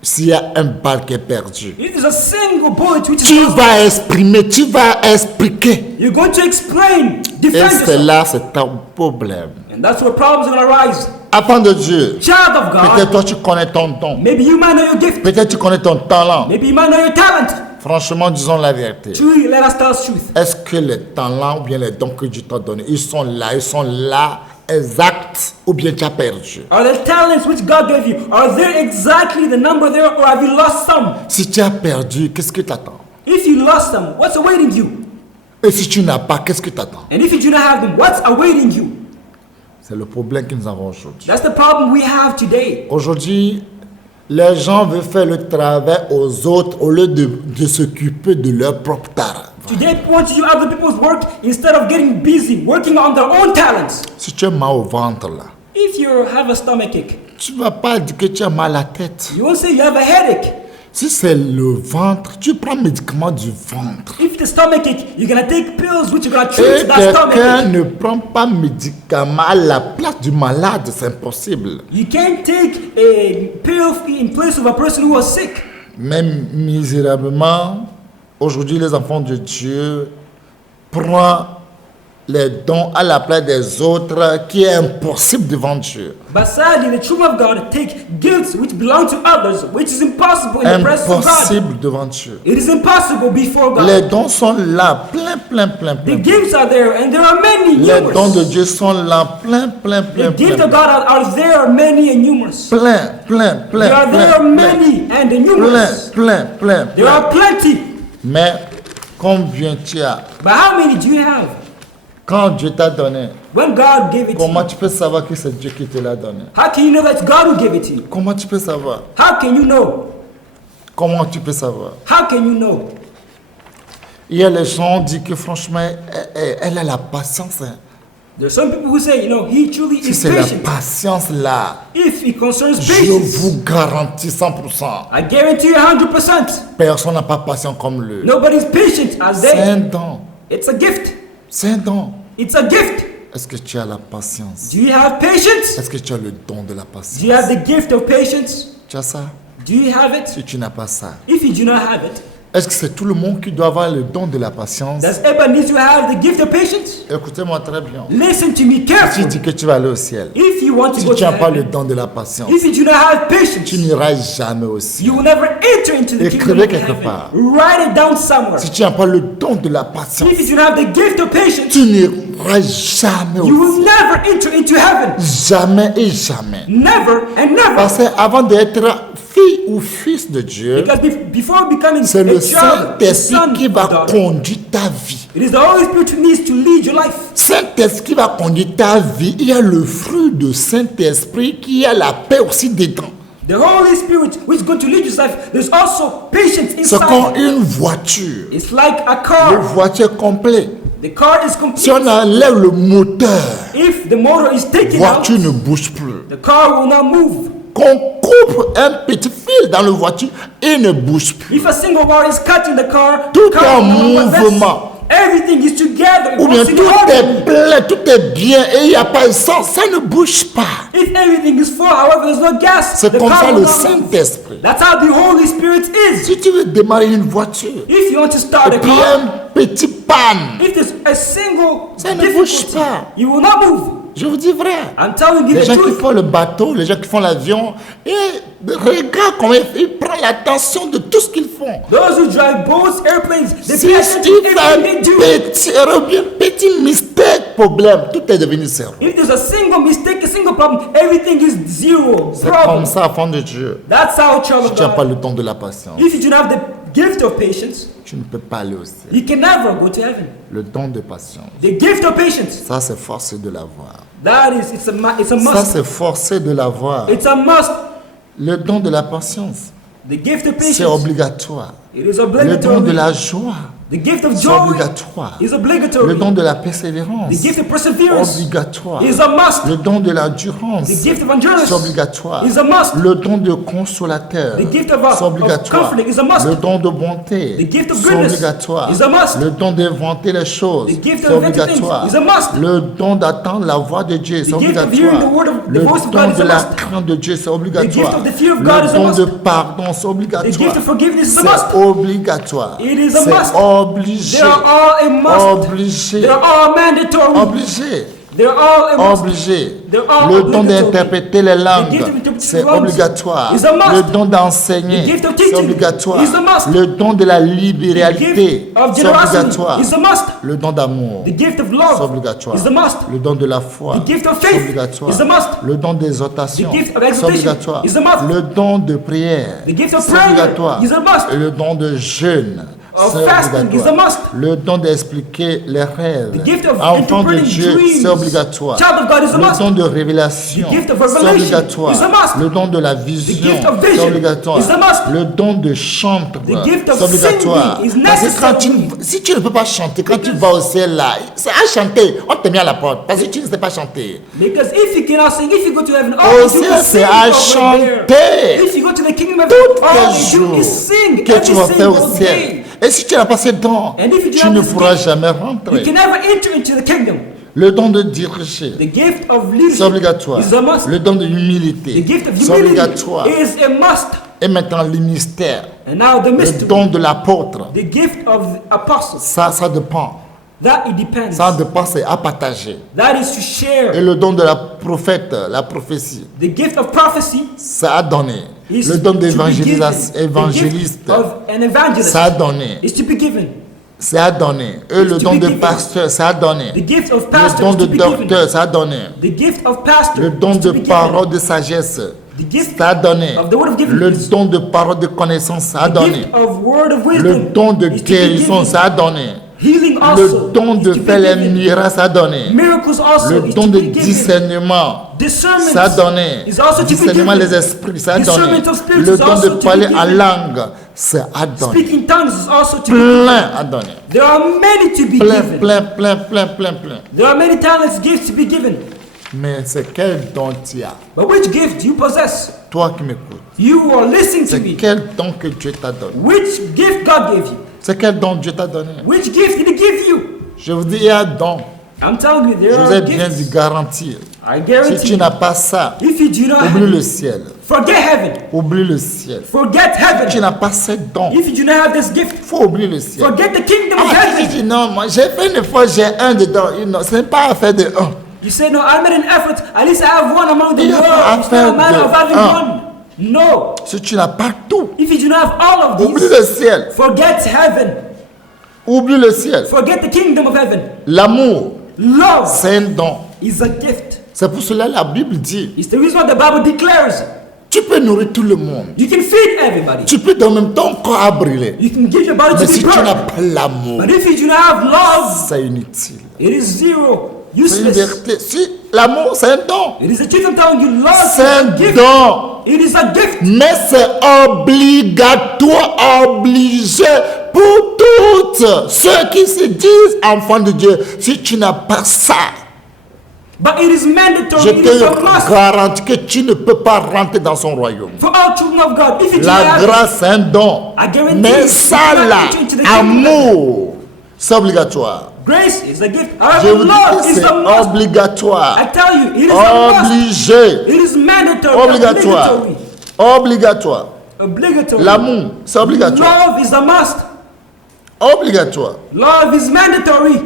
s'il y a un balle qui est perdu, If there's a single bullet which is tu lost, vas exprimer, tu vas expliquer. you're going to explain, Et defend c'est yourself. là, c'est ton problème. And that's where problems are going to arise. Enfant de Dieu, Child of peut-être God, toi tu connais ton don. maybe you might know your gift. Peut-être tu connais ton talent. Maybe you might know your talent. Franchement, disons la vérité. Truly, let us tell us truth. Est-ce que les talents ou bien les dons que Dieu t'a donnés, ils sont là, exacts, ou bien tu as perdu? Are the talents which God gave you, are there exactly the number there, or have you lost some? Si tu as perdu, qu'est-ce que t'attends? If you lost some, what's awaiting you? Et si tu n'as pas, qu'est-ce que t'attends? And if you do not have them, what's awaiting you? C'est le problème que nous avons aujourd'hui. That's the problem we have today. Aujourd'hui, les gens veulent faire le travail aux autres au lieu de s'occuper de leur propre talent. Today, people want to do other people's work instead of getting busy working on their own talents. Si tu as mal au ventre là, If you have a stomachache, tu ne vas pas dire que tu as mal à la tête. you won't say you have a headache. Si c'est le ventre, tu prends médicament du ventre. If the stomachache, you're gonna take pills which are gonna Et treat that quelqu'un stomachache. ne prend pas médicament à la place du malade, c'est impossible. You can't take a pill in place of a person who was sick. Même misérablement, aujourd'hui les enfants de Dieu prennent les dons à la place des autres qui est impossible devant Dieu. But sadly, the children of God take gifts which belong to others, which is impossible in the presence of God. Impossible devant Dieu. It is impossible before God. Les dons sont là, plein. The gifts are there, and there are many, Les dons de numerous. Dieu sont là, plein. The gifts of God are there, many and numerous. Plein. There are many and numerous. Plein. There are plenty. Mais combien tu as? But how many do you have? Quand Dieu t'a donné, When God gave it to comment you, tu peux savoir que c'est Dieu qui te l'a donné? how can you know that God will give it to you? Comment tu peux savoir? How can you know? Comment tu peux savoir? How can you know? Il y a les gens qui disent que franchement, elle a la patience. Hein. There are some people who say, he truly Si is c'est la patient. patience là, If it concerns je patience, vous garantis 100%. I guarantee you 100%. Personne n'a pas patient comme lui. Nobody's patient as C'est un they. don. It's a gift. C'est un don. It's a gift. Est-ce que tu as la patience? Do you have patience? Est-ce que tu as le don de la Do you have patience? the gift of patience? Tu as ça? Do you have it? Si tu n'as pas ça, If you do not have it, est-ce que c'est tout le monde qui doit avoir le don de la patience? does everybody need to have the gift of patience? Écoutez-moi très bien. Listen to me Si tu carefully. dis que tu vas aller au ciel, If you want to si go tu to n'as pas le heaven, don de la patience, if you do not have patience, tu n'iras jamais au ciel. you will never enter into the kingdom Écrivez of quelque heaven. part. Write it down somewhere. Si tu n'as pas le don de la patience, If you do not have the gift of patience, tu n'iras jamais you au will ciel. never enter into heaven. Jamais et jamais. Never and never. Parce qu'avant d'être fille ou fils de Dieu, Because before becoming c'est a le child, a Saint-Esprit son, qui va daughter, conduire ta vie. it is the Holy Spirit who needs to lead your life. Saint-Esprit qui va conduire ta vie. Il y a le fruit de Saint-Esprit qui a la paix aussi dedans. The Holy Spirit who is going to lead your life, there's also patience C'est comme inside. une voiture. It's like a Une car. voiture complète. The car is Si complete. on enlève le moteur, If the motor is la taken out, voiture ne bouge plus. the car will not move. Qu'on coupe un petit fil dans la voiture, il ne bouge plus. If a single wire is cut in the car, Tout the car est en will not move. mouvement. Everything is together. It Ou bien works in tout est harmony. plein, tout est bien et il n'y a pas de sang, ça ne bouge pas. If everything is full, however, there's no gas, C'est the comme car ça will le not move. Saint-Esprit. That's how the Holy Spirit is. Si tu veux démarrer une voiture, If you want to start et a puis car, un petit panne, if there's a single ça ne bouge difficulty, pas. you will not move. Je vous dis vrai. I'm telling you Les the gens qui truth. font le bateau, les gens qui font l'avion, et regarde comment ils prennent l'attention de tout ce qu'ils font. Those who drive boats, airplanes, they Si pay tu attention to fais un everything they do. petit erreur, bien petit mistake, problème, tout est devenu zéro. If there's a single mistake, a single problem, everything is zero. C'est Problem. comme ça, enfant de Dieu. That's how child Si of tu n'as pas God. le don de la patience, If you do not have the gift of patience, tu ne peux pas aller au ciel. you can never go to heaven. Le don de patience, The gift of patience, ça c'est forcé de l'avoir. that is, it's a Ça must. c'est forcé de l'avoir. It's a must. Le don de la patience, The gift of c'est patience, obligatoire. it is Le don de obligatory. la joie, The gift of c'est joy obligatoire. is Le obligatory. don de la The persévérance, gift of perseverance obligatoire. is a must. Le don de l'endurance, The gift of endurance c'est obligatoire. is a must. Le don de consolateur, The gift of c'est obligatoire. comforting is a must. Le don de bonté, The gift of c'est goodness obligatoire. is a must. Le don d'inventer les choses, The gift c'est of inventing obligatoire. things is a must. Le don d'attendre la voix de Dieu, c'est The gift of obligatoire. hearing the word of- the Le voice of don God is de a la must. crainte de Dieu, c'est The gift obligatoire. of the fear of God is a Le don must. de pardon, c'est The obligatoire. gift of forgiveness is a C'est must. obligatoire. It is a C'est must. obligé. They are all a must. Obligé. They are all mandatory. Obligé. They are all a must. Obligé. They're all Le don obligatory. d'interpréter les The gift of langues, interpreting c'est langues obligatoire. is a must. Le don d'enseigner, The gift of c'est teaching obligatoire. is a must. Le don de la The libéralité, gift of c'est generosity obligatoire. is a must. Le don d'amour, The gift of c'est love obligatoire. is a must. Le don de la foi, The gift of c'est faith obligatoire. is a must. Le don d'exhortation, The gift of c'est exhortation obligatoire. is a must. Le don de prière, The gift of c'est prayer obligatoire. is a must. Et le don de jeûne, Of c'est fasting is a obligatoire. must. Le don d'expliquer les rêves, The gift of enfant de interpreting Dieu, dreams, c'est obligatoire. child of God is a Le must. don de révélation, The gift of c'est revelation obligatoire. is a must. Le don de la vision, gift of c'est vision obligatoire. is a must. Le don de chanter, The gift of c'est obligatoire. singing is Parce que quand necessary. si tu ne peux pas chanter, quand tu vas au ciel là, c'est à chanter. On te met à la porte parce que tu ne sais pas chanter. Because if you cannot sing, if you go to heaven, Au all you do ciel, is c'est sing à over chanter. there. If you go to the kingdom of Tous heaven, all les you do jours is sing que tu vas every faire au single ciel. day. Et si tu n'as pas ces dons, And if you do tu not ne have this pourras gift, jamais You rentrer. can never enter into the kingdom. Le don de diriger, The gift of c'est leadership obligatoire. is a must. Le don de The humilité, gift of c'est humility obligatoire. is a must. Et maintenant, le mystère, And now the le mystery, don de l'apôtre, the gift of the apostles, ça dépend. that it depends. Ça dépend, c'est à partager. That is to Et share. le don de la prophète, la prophétie, The gift of prophecy ça a donné. is Le don to be given. d'évangéliste, The gift évangéliste, of an evangelist ça a donné. is to be given. Ça a donné. Et le to don be de given. pasteur, ça a donné. The gift of Le pastor don is de to be given. docteur, ça a donné. The gift of pastor Le don is to de be given. parole de sagesse, The gift ça a donné. of the word of Le giftedness. don de parole de connaissance, ça a The donné. gift of word of Le wisdom don de is to be guérison, given. ça a donné. Healing also Le don de is to be faire les given. miracles, ça a donné. Miracles also Le is don to de be given. discernement, Discernment ça a donné. is also to be Discernement given. des esprits, ça a donné. Discernment of spirits Le is don also de to be parler en given. langue, ça a donné. Speaking tongues is also to be given. Plein à donner. There are many to be Plein, given. plein. There are many talents, gifts to be given. Mais c'est quel don tu as? But which gift do you possess? Toi qui m'écoutes. You are listening to C'est me. quel don que Dieu t'a donné? Which gift God gave you? C'est quel don Dieu t'a donné? Which gift did He give you? Je vous dis, il y a un don. I'm telling you, Je there vous ai are bien dit gifts. garantir. I Si guarantee tu you. n'as pas ça, If you do not oublie have le it, ciel. forget heaven. Oublie le ciel. Forget Si tu heaven. n'as pas ce don, If you do not have this gift, il faut oublier le ciel. forget the kingdom of Ah, tu heaven. dis non, moi j'ai fait une fois, j'ai un dedans. Non, ce n'est pas affaire de un. You say, no, I made an effort. At least I have one among the Il y a world. pas It's not a affaire matter de of having un. one. No. Si tu n'as pas tout, If you do not have all of oublie these, le ciel. forget heaven. Oublie le ciel. Forget the kingdom of heaven. L'amour, Love c'est un don. is a gift. C'est pour cela que la Bible dit, It's the reason why the Bible declares tu peux nourrir tout le monde. you can feed everybody. Tu peux en même temps corps à brûler. You can give your body Mais to si be tu n'as burned. pas l'amour, But if you do not have love, c'est inutile. it is zero. C'est une Useless. vérité. Si l'amour, c'est un don. It is the truth I'm telling you. Love is C'est a un gift. don. It is a gift. Mais c'est obligatoire, obligé pour toutes ceux qui se disent enfants de Dieu. Si tu n'as pas ça, But it is je mandatory. It is a te must garantis que tu ne peux pas rentrer dans son royaume. for all children of God. If you do not La have it, grâce, c'est un don. I guarantee Mais you, ça, you cannot là, enter into the kingdom. amour, c'est obligatoire. Grace is a gift. Je However, vous dis love que is c'est a must. obligatoire. I tell you, it is a must. Obligé. It is mandatory. Obligatoire. Obligatory. Obligatoire. Obligatory. L'amour, c'est obligatoire. Love is a must. Obligatoire. Love is mandatory.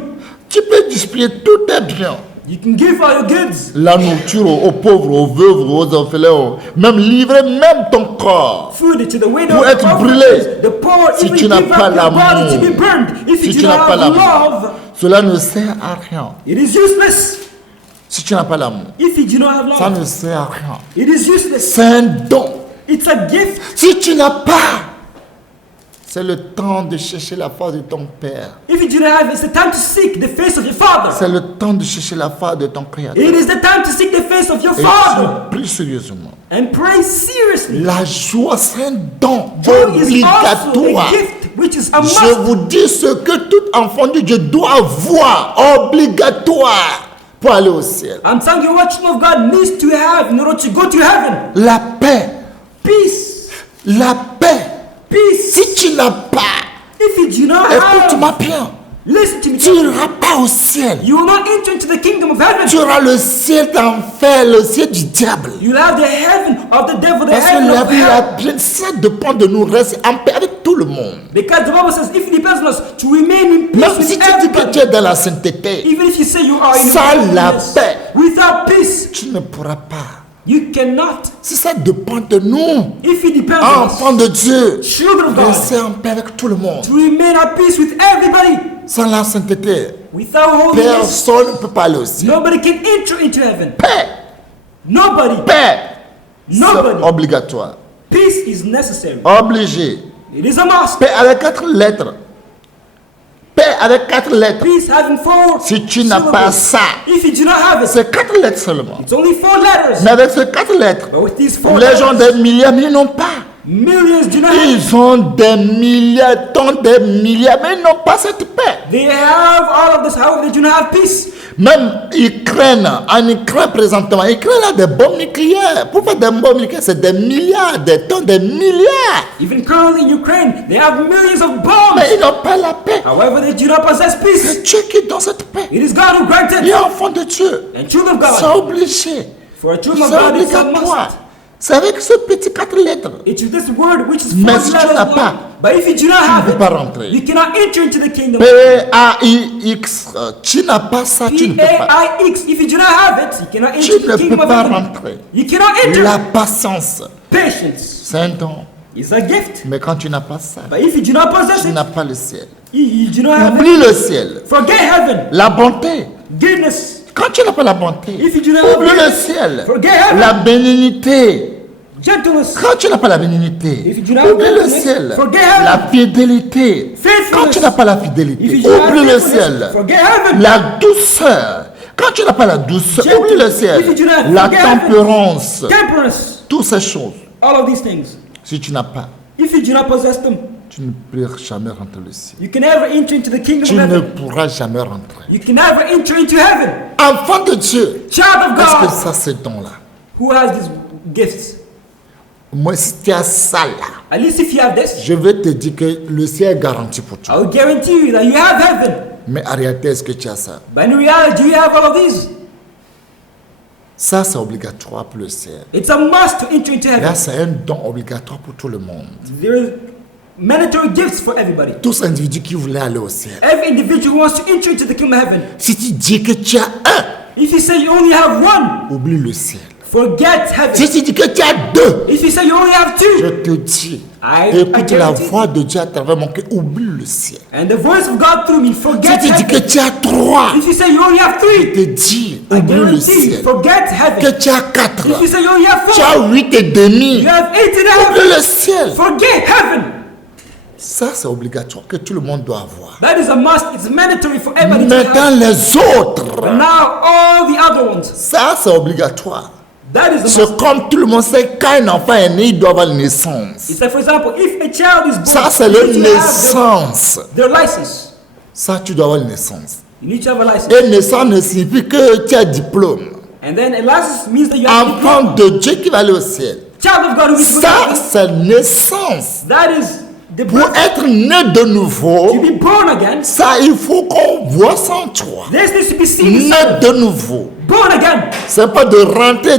Tu peux displier tous tes biens. You can give all your goods. La nourriture aux pauvres, aux veuves, aux orphelins, même livrer même ton corps. Food to the widow, Pour être brûlé. the poor, Si even tu n'as give pas up your body to l'amour, be burned. If si you tu do n'as not pas have l'amour, love, cela ne sert à rien. it is useless. Si tu n'as pas l'amour, If you do not have ça love, ne sert à rien. it is useless. C'est un don. It's a gift. Si tu n'as pas, c'est le temps de chercher la face de ton Père. If you do not have, it's the time to seek the face of your Father. C'est le temps de chercher la face de ton Créateur. It is the time to seek the face of your Et Father. plus sérieusement, And pray seriously. la joie, c'est un don Joy is also obligatoire. a gift which is a Je must. vous dis ce que tout enfant de Dieu doit avoir, obligatoire, pour aller au ciel. I'm telling you what children of God needs to have in order to go to heaven. La paix, Peace. la paix. Peace. Si tu n'as pas, If you do not écoute-moi have, bien, listen to me. tu n'iras pas au ciel. You will not enter into the kingdom of Tu heaven. auras le ciel d'enfer, le ciel du diable. You'll have the heaven of the devil, the Parce que heaven la of vie, hell. ça dépend de nous rester en paix avec tout le monde. Because the Bible says, if it depends on us, to remain in Même peace si with tu dis que everybody. tu es dans la sainteté, Even if you say you are in sans la holiness, paix, without peace, tu ne pourras pas. you cannot. Si ça dépend de nous, If it depends on us, enfants de Dieu, children of God, rester en paix avec tout le monde. to remain at peace with everybody, Sans la sainteté, without holiness, personne ne peut pas aller au ciel. nobody can enter into heaven. Paix, Nobody. paix, c'est Nobody. obligatoire. Peace is necessary. Obligé. It is a must. Paix avec 4 lettres. Paix avec 4 lettres. Peace having 4 Si tu n'as pas syllables. ça, If you do not have it, c'est 4 lettres seulement. it's only 4 letters. Mais avec ces 4 lettres, But with these 4 les gens letters, des milliards, mais ils n'ont pas. millions do not have it. Ils ont des milliards, tant des milliards, mais ils n'ont pas cette paix. They have all of this, however, they do not have peace. Même Ukraine, en Ukraine présentement, Ukraine a des bombes nucléaires. Pour faire des bombes nucléaires, c'est des milliards, des tonnes, des milliards. Even currently in Ukraine, they have millions of bombs. Mais ils n'ont pas la paix. However, they do not possess peace. C'est Dieu qui donne cette paix. It is God who grants Les it. enfants de Dieu, And children of c'est God, obligé. for a children of C'est God, it's a obligatoire. must. C'est avec ce petit 4 lettres. It's this word which is Mais 4 si tu letters n'as long. pas, But if you do not Tu ne have peux it, pas rentrer. you cannot enter into the kingdom. P-A-I-X. Tu n'as pas ça, tu ne peux pas. P-A-I-X. If you do not have it, you cannot enter Tu the ne kingdom peux of pas heaven. rentrer. You cannot enter. La patience, Patience c'est un don. is a gift. Mais quand tu n'as pas ça, But if you do not possess tu it, n'as pas le ciel. you do not have Oublie it. le ciel. Forget heaven. La bonté. Goodness. Quand tu n'as pas la bonté, If you do not have oublie le goodness, ciel. forget heaven. La bénignité. Gentleness. Quand tu n'as pas la bénignité, If you do not have oublie le goodness, ciel. forget heaven. La fidélité. Quand tu n'as pas la fidélité, If you do not have oublie le faithfulness, ciel. forget heaven. La douceur. Quand tu n'as pas la douceur, Gentle. oublie le If ciel. you do not La forget heaven. tempérance. Temperance. Toutes ces choses. All of these things. Si tu n'as pas, If you do not possess them, tu ne peux jamais rentrer au ciel. you can never enter into the kingdom Tu of ne heaven. pourras jamais rentrer. You can never enter into heaven. Enfant de Dieu, Child of est-ce que God, ça c'est don-là? who has these gifts? Moi, si tu as ça là, At least if you have this, je vais te dire que le ciel est garanti pour toi. I will guarantee you that you have heaven. Mais en réalité, est-ce que tu as ça? But in reality, do you have all of these? Ça, c'est obligatoire pour le ciel. It's a must to enter into Là, heaven. c'est un don obligatoire pour tout le monde. There are mandatory gifts for everybody. Tous individus qui voulaient aller au ciel. Every individual wants to enter into the kingdom of heaven. Si tu dis que tu as un, If you say you only have one, oublie le ciel. forget Si heaven. tu dis que tu as deux, If you say you only have je two, te dis, I écoute la guarantee. voix de Dieu à travers mon cœur, oublie le ciel. And the voice of God through me, Si forget tu dis que heaven. tu as trois, If you say you only have je three, te dis, I oublie le guarantee, ciel. forget heaven. Que tu as quatre, If you say you only have tu four, as 8 et demi, you have 8 and a oublie half, le ciel. forget heaven. Ça, c'est obligatoire que tout le monde doit avoir. That is a must. It's mandatory for everybody to Maintenant, have. les autres, But now all the other ones, ça, c'est obligatoire. that is a must. C'est comme tout le monde sait, quand un enfant est né, il doit avoir une naissance. It's like, for example, if a child is born, Ça, c'est you la need to have naissance. their license. Ça, tu dois avoir une naissance. You need to have a license. Et naissance ne signifie que tu as diplôme. And then a license means that you have a Enfant diploma. de Dieu qui va aller au ciel. Child of God who needs to go to Ça, heaven. c'est naissance. That is The Pour birth, être né de to nouveau, be born again, ça, il faut qu'on voit ça en toi. this needs to be seen Né inside. de nouveau. Born again. C'est pas de rentrer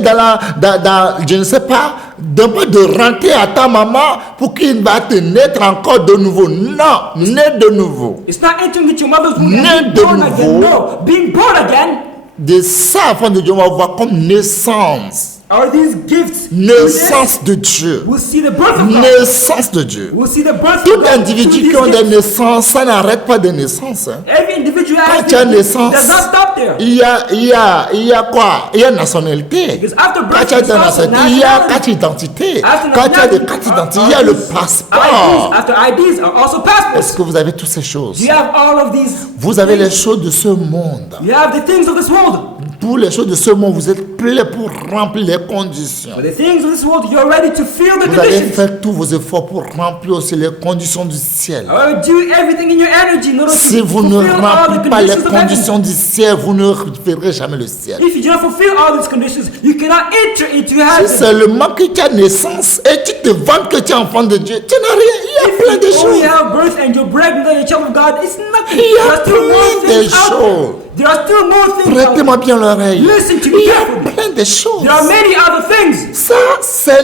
je ne sais pas, de rentrer à ta maman pour qu'il va te naître encore de nouveau. Non, né de nouveau. It's not entering into your mother's womb Né and de being born again. nouveau. No, being born again De ça, enfant de Dieu, on va voir comme naissance. are these gifts. Naissance de Dieu. We'll see the birth of God. Naissance de Dieu. We'll see the birth Tout of God. individu through qui ont these des gifts. naissances, ça n'arrête pas de naissance. Hein. Every individual Quand has tu as these gifts. naissance, Does not stop there. il y a quoi? Il y a nationalité. Because after Quand birth, tu as there's ta also nationalité, il y a nationality. carte d'identité. After Quand tu as des nationality, cartes d'identité, il y a le passeport. IDs. After IDs are also Est-ce passports. que vous avez toutes ces choses? You have all of these. Vous avez les choses de ce monde. You have the things of this world. Pour les choses de ce monde, vous êtes prêts pour remplir les conditions. But the things of this world, you're ready to feel the Vous allez conditions. faire tous vos efforts pour remplir aussi les conditions du ciel. However, do everything in your energy in order Si to vous ne fulfill all the remplissez pas les conditions of heaven. conditions du ciel, vous ne verrez jamais le ciel. If you do not fulfill all these conditions, you cannot enter into Si heaven. seulement que tu as naissance et tu te vantes que tu es enfant de Dieu, tu n'as rien. Il y a plein de If you only choses. have birth and you're pregnant and you're a child of God, it's nothing. Il y a There are still more plein de things out choses. there. There are still more things out Prêtez-moi bien l'oreille. Listen to me Il y a carefully. plein de choses. there. There are many other things. Ça, c'est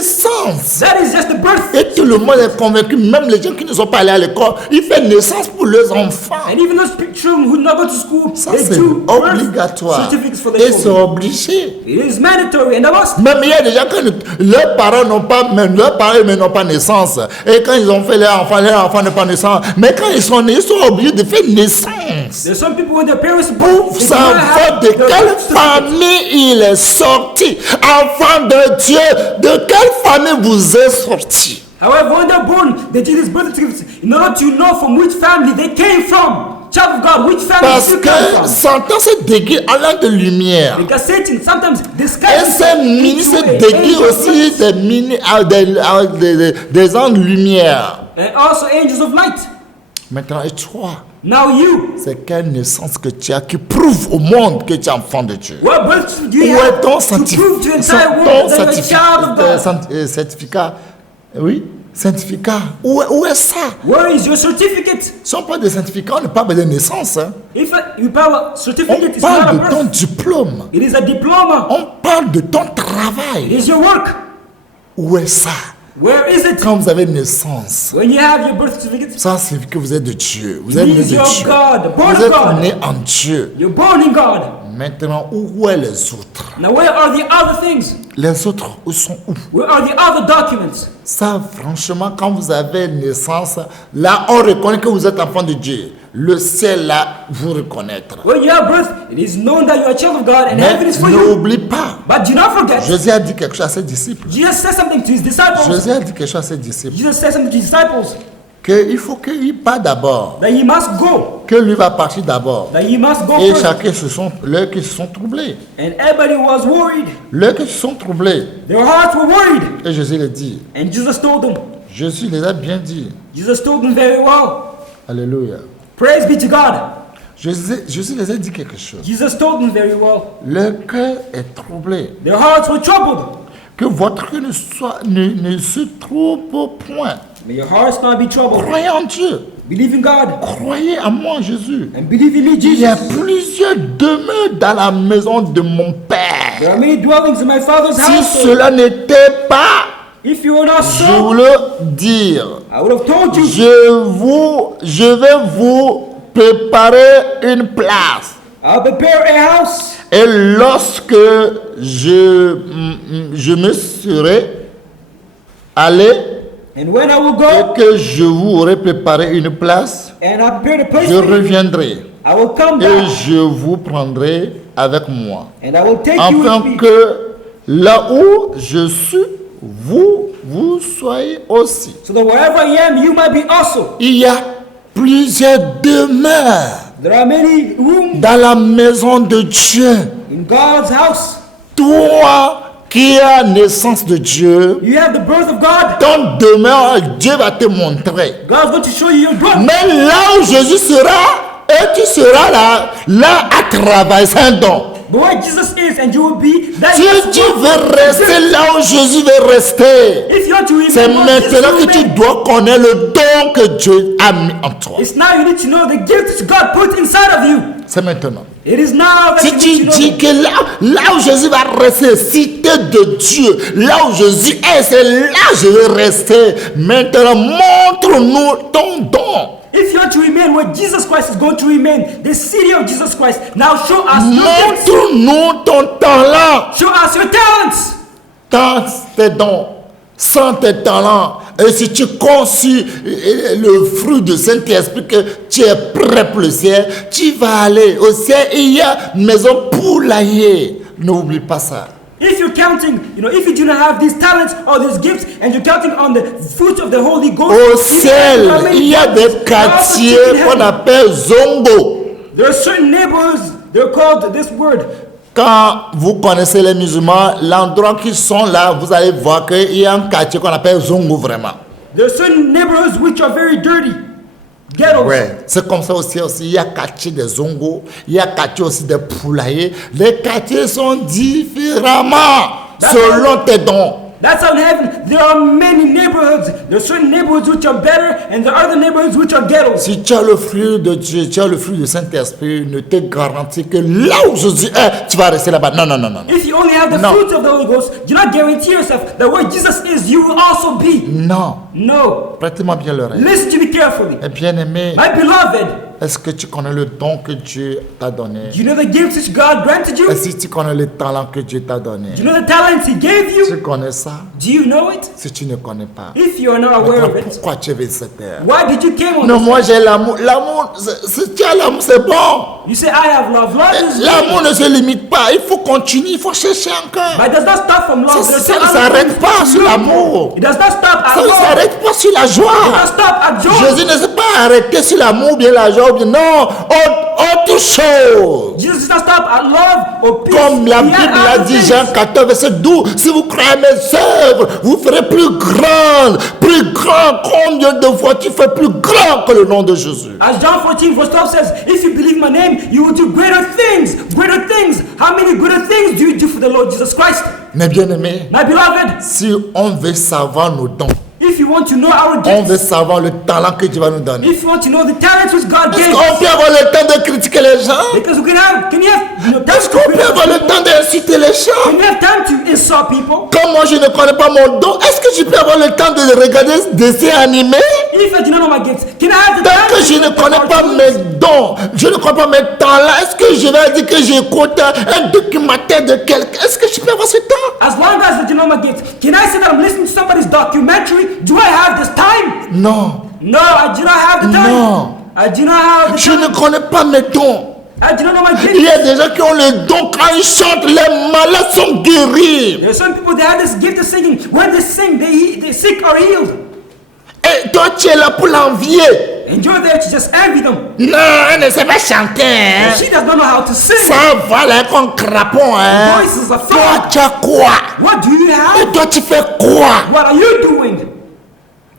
naissance. That is just the birth. Et tout le monde est convaincu, même les gens qui ne sont pas allés à l'école, ils font naissance pour leurs enfants. And even those children who not go to school, Ça, they c'est do birth obligatoire. certificates for their Et c'est children. obligé. It is mandatory and a must. Même il y a des gens que leurs parents n'ont pas, même leurs parents mais n'ont pas naissance. Et quand ils ont fait leur enfant n'est pas naissant. Mais quand ils sont nés, ils sont obligés de faire naissance. There's some people when their parents Pour they do not savoir have de their quelle birth certificate. famille il est sorti. Enfant de Dieu, de quelle famille vous êtes sorti? However, when they're born, they do these birth certificates in order to know from which family they came from. Child of God, which family Parce you come que from. Satan se déguise en l'an de lumière. Because Satan sometimes Et disguises ces ministres se déguisent aussi des anges de lumière. and also angels of light. Maintenant, et toi, Now you, c'est quelle naissance que tu as qui prouve au monde que tu es enfant de Dieu? what birth do Où you est have ton to prove to the entire world that you're a child of God? certificat? Oui, certificat. Où est ça? Where is your certificate? Si on parle de certificat, on ne parle pas de naissance. Hein. If you have a On certificate, it's not parle a de ton birth. diplôme. It is a diploma. On parle de ton It travail. is your work. Où est ça? Where is it? Quand vous avez naissance, When you have your birth certificate, ça signifie que vous êtes de Dieu. Vous it êtes né de means Dieu. you're of God, born Vous of êtes God. né en Dieu. You're born in God. Maintenant, où est les autres? Now, where are the other things? Les autres, où sont où? Where are the other documents? Ça, franchement, quand vous avez naissance, là, on reconnaît que vous êtes enfant de Dieu. Le ciel, là, vous reconnaître. When you have birth, it is known that you're a child of God and Mais heaven is for you. n'oublie pas, But do not forget, Jésus a dit quelque chose à ses disciples. Jesus said something to his disciples. Jésus a dit quelque chose à ses disciples. Jesus said something to his disciples Qu'il faut qu'il parte d'abord. that he must go, Que lui va partir d'abord. that he must go Et first. chacun leurs qui se sont troublés. And everybody was worried. Leurs qui se sont troublés. Their hearts were worried. Et Jésus les dit. And Jesus told them. Jésus les a bien dit. Jesus told them very well. Alléluia. Praise be to God. Jésus les a dit quelque chose. Jesus told them very well. Leur cœur est troublé. Their hearts were troubled. Que votre cœur ne se trouble point. May your hearts not be troubled. Croyez en Dieu. Believe in God. Croyez en moi, Jésus. And believe in me, Il y a Jesus. plusieurs demeures dans la maison de mon Père. There are many dwellings in my Father's Si house. cela n'était pas, If you were not je so, vous le dire. I would have told you. Je vais vous préparer une place. I'll prepare a house. Et lorsque je me serai allé And when I will go et que je vous aurai préparé une place, and I prepare the place je for you, reviendrai I will come et back je vous prendrai avec moi. and I will take you with Afin me. que là où je suis, vous soyez aussi. So that wherever I am, you might be also. Il y a plusieurs demeures There are many rooms dans la maison de Dieu. in God's house. Toi qui as naissance de Dieu, You have the birth of God. ton demeure, Dieu va te montrer. God's going to show you your dwelling. Mais là où Jésus sera, et tu seras là à travailler, c'est un don. But where Jesus is and you will be, that Si is tu what- veux rester là où Jésus veut rester, If you want to c'est remain where Jesus maintenant will que tu remain, dois connaître le don que Dieu a mis en toi. it's now you need to know the gift that God put inside of you. C'est maintenant. It is now that Si you tu need to know dis that. que là où Jésus va rester, cité de Dieu, là où Jésus est, c'est là que je vais rester. Maintenant, montre-nous ton don. If you want to remain where Jesus Christ is going to remain, the city of Jesus Christ, now show us your gifts. Montre-nous ton talent. Show us your talents. Dans tes dons, sans tes talents, et si tu conçus le fruit du Saint-Esprit que tu es prêt pour le ciel, tu vas aller au ciel et il y a une maison poulailler. N'oublie pas ça. If you're counting, if you do not have these talents or these gifts, and you're counting on the fruit of the Holy Ghost, Au you ciel, have many il y a talents. des You're also quartiers taking qu'on heaven. appelle zongo. There are certain neighborhoods, they're called this word. Quand vous connaissez les musulmans, l'endroit qu'ils sont là, vous allez voir qu'il y a un quartier qu'on appelle zongo vraiment. There are certain neighborhoods which are very dirty. Ghettos. Ouais, c'est comme ça aussi. Il y a quartier des zongos, il y a quartier aussi des poulaillers. Les quartiers sont différemment selon tes dons. That's how in heaven there are many neighborhoods. There are certain neighborhoods which are better, and there are other neighborhoods which are ghettos. Si tu as le fruit de Dieu, tu as le fruit du Saint-Esprit, ne te garantit que là où Jésus est, tu vas rester là-bas. Non, non, non, non. If you only have the No. fruits of the Holy Ghost, do not guarantee yourself that where Jesus is, you will also be. Non. No. Prête-moi bien l'oreille. Listen to me carefully. Et bien-aimé, My beloved, est-ce que tu connais le don que Dieu t'a donné? do you know the gifts which God granted you? Et si tu connais le talent que Dieu t'a donné? Do you know the talents He gave Tu you? connais ça? Do you know it? Si tu ne connais pas, If you are not aware maintenant, of it, pourquoi tu es venu sur cette terre? why did you came on Non, this? moi j'ai l'amour. L'amour, si tu as l'amour, c'est bon. You say, I have love. Love is L'amour ne se limite pas. Il faut continuer, il faut chercher encore. but it does not stop from love. Ça There's ça still ne other s'arrête things pas to sur do. l'amour. It does not stop at Ça ne love. s'arrête pas sur la It does joie. not stop at joy. Jésus ne s'est pas arrêté sur l'amour ou bien la joie ou bien non, autre chose. Jesus does not stop at love or peace. Comme la He Bible had l'a other dit, things. Jean 14, verset 12, si vous croyez à mes œuvres, vous ferez plus grand. Combien de fois tu fais plus grand que le nom de Jésus? As John 14 verse 12 says, if you believe my name, you will do greater things. Greater things. How many greater things do you do for the Lord Jesus Christ? Mais bien aimé, My beloved, si on veut savoir nos dons, if you want to know our on gifts, veut savoir le talent que Dieu va nous donner. if you want to know the talents which God Est-ce gave, qu'on peut avoir le temps de critiquer les gens? because we can you have time Est-ce to qu'on peut avoir le criticize temps people? d'insulter les gens? Can you have time to insult people? Comme moi je ne connais pas mon don, est-ce que je peux avoir le temps de regarder des dessins animés? If I do not know my gifts, can I have the Tant time que je to ne look at connais pas cartoons? mes dons, je ne connais pas mes talents, est-ce que je vais dire que j'écoute un documentaire de quelqu'un? Est-ce que je peux avoir ce temps? As long as I do not know my gifts, can I say that I'm listening to somebody's documentary? Do I have this time? Non, No, I do not have the time. No. I do not have the je time. ne connais pas mes dons. I do not know my Il gifts. y a des gens qui ont le don, quand ils chantent, les malades sont guéris. There are some people that have this gift of singing. When they sing, they sick are healed. Et toi tu es là pour l'envier. And you're there to just envy them. Non, elle ne sait pas chanter. Hein. She does not know how to sing. Ça va là comme crapaud. Hein. Voices are Toi flat. tu as quoi? What do you Et have? toi tu fais quoi? What are you doing?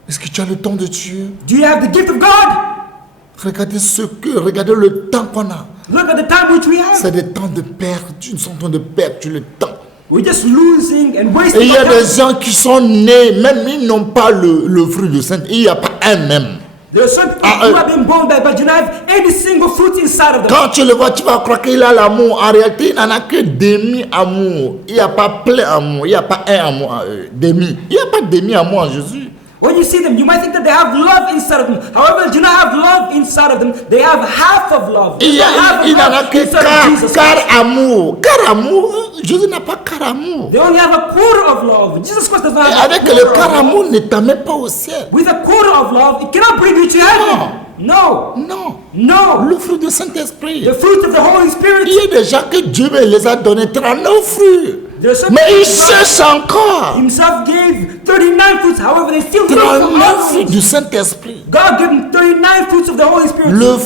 Est-ce que tu as le don de Dieu? Do you have the gift of God? Regardez le temps qu'on a. Look at the time which we have. C'est des temps de perdu, nous sommes en train de perdre le temps. We're just losing and Et wasting il y a our des time. gens qui sont nés, même ils n'ont pas le fruit du Saint. Il n'y a pas un même. There are some people who have been born by, but you don't have any single fruit inside of them. Quand tu le vois, tu vas croire qu'il a l'amour. En réalité, il n'en a que demi-amour. Il n'y a pas plein amour. Il n'y a pas un amour en eux. Demi. Il n'y a pas demi-amour en Jésus. When you see them, you might think that they have love inside of them. However, they do not have love inside of them. They have half of love. Il They have n'en a love que inside of Jesus. quart amour. Quart amour. Jésus n'a pas quart amour. They only have a quarter of love. Jesus Christ does not Et have avec a le quarter quart of love. amour, ne t'amène pas au ciel. With a quarter of love, it cannot bring you to heaven. No. Non. No. Le fruit du Saint-Esprit. The fruit of the Holy Spirit. Il y a des gens que Dieu les a donnés 39 fruits. There are some Mais ils people that cherchent encore. Himself gave 39 fruits. However, they still look for 39 more fruits fruits. du Saint-Esprit. God gave them 39 fruits of the Holy Spirit. Le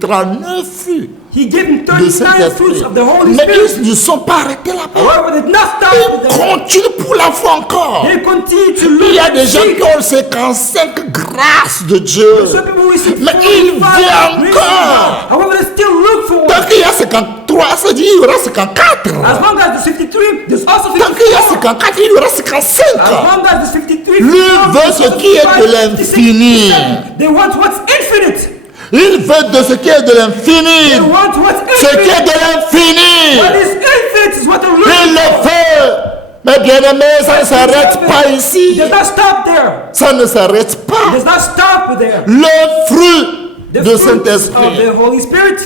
39 fruits He gave them du 39 Saint-Esprit. fruits of the Holy Mais Spirit. ils ne sont pas arrêtés là-bas. However, they did not stop with Ils them. continuent pour la foi encore. They continue to look Il y a and des gens seek. qui ont 55 grâces de Dieu. Some people will see Mais il 45 vient graces of encore. God. However, they still look for one. Tant qu'il y a 53, ça dit il y aura 54. As long as there's 53, there's also Tant qu'il y a 54. 54, il y aura 55. As long as there's 53, Lui veut ce qui est de l'infini. They want what's infinite. Il veut de ce qui est de They l'infini. want what's Ce qui est infinite. de l'infini. What is infinite is what they're Il looking le for. fait. Mais bien aimé, ça ne s'arrête pas It ici. does not stop there. Ça ne s'arrête It pas. does not stop there. Le fruit The de fruit of Saint-Esprit. the Holy Spirit.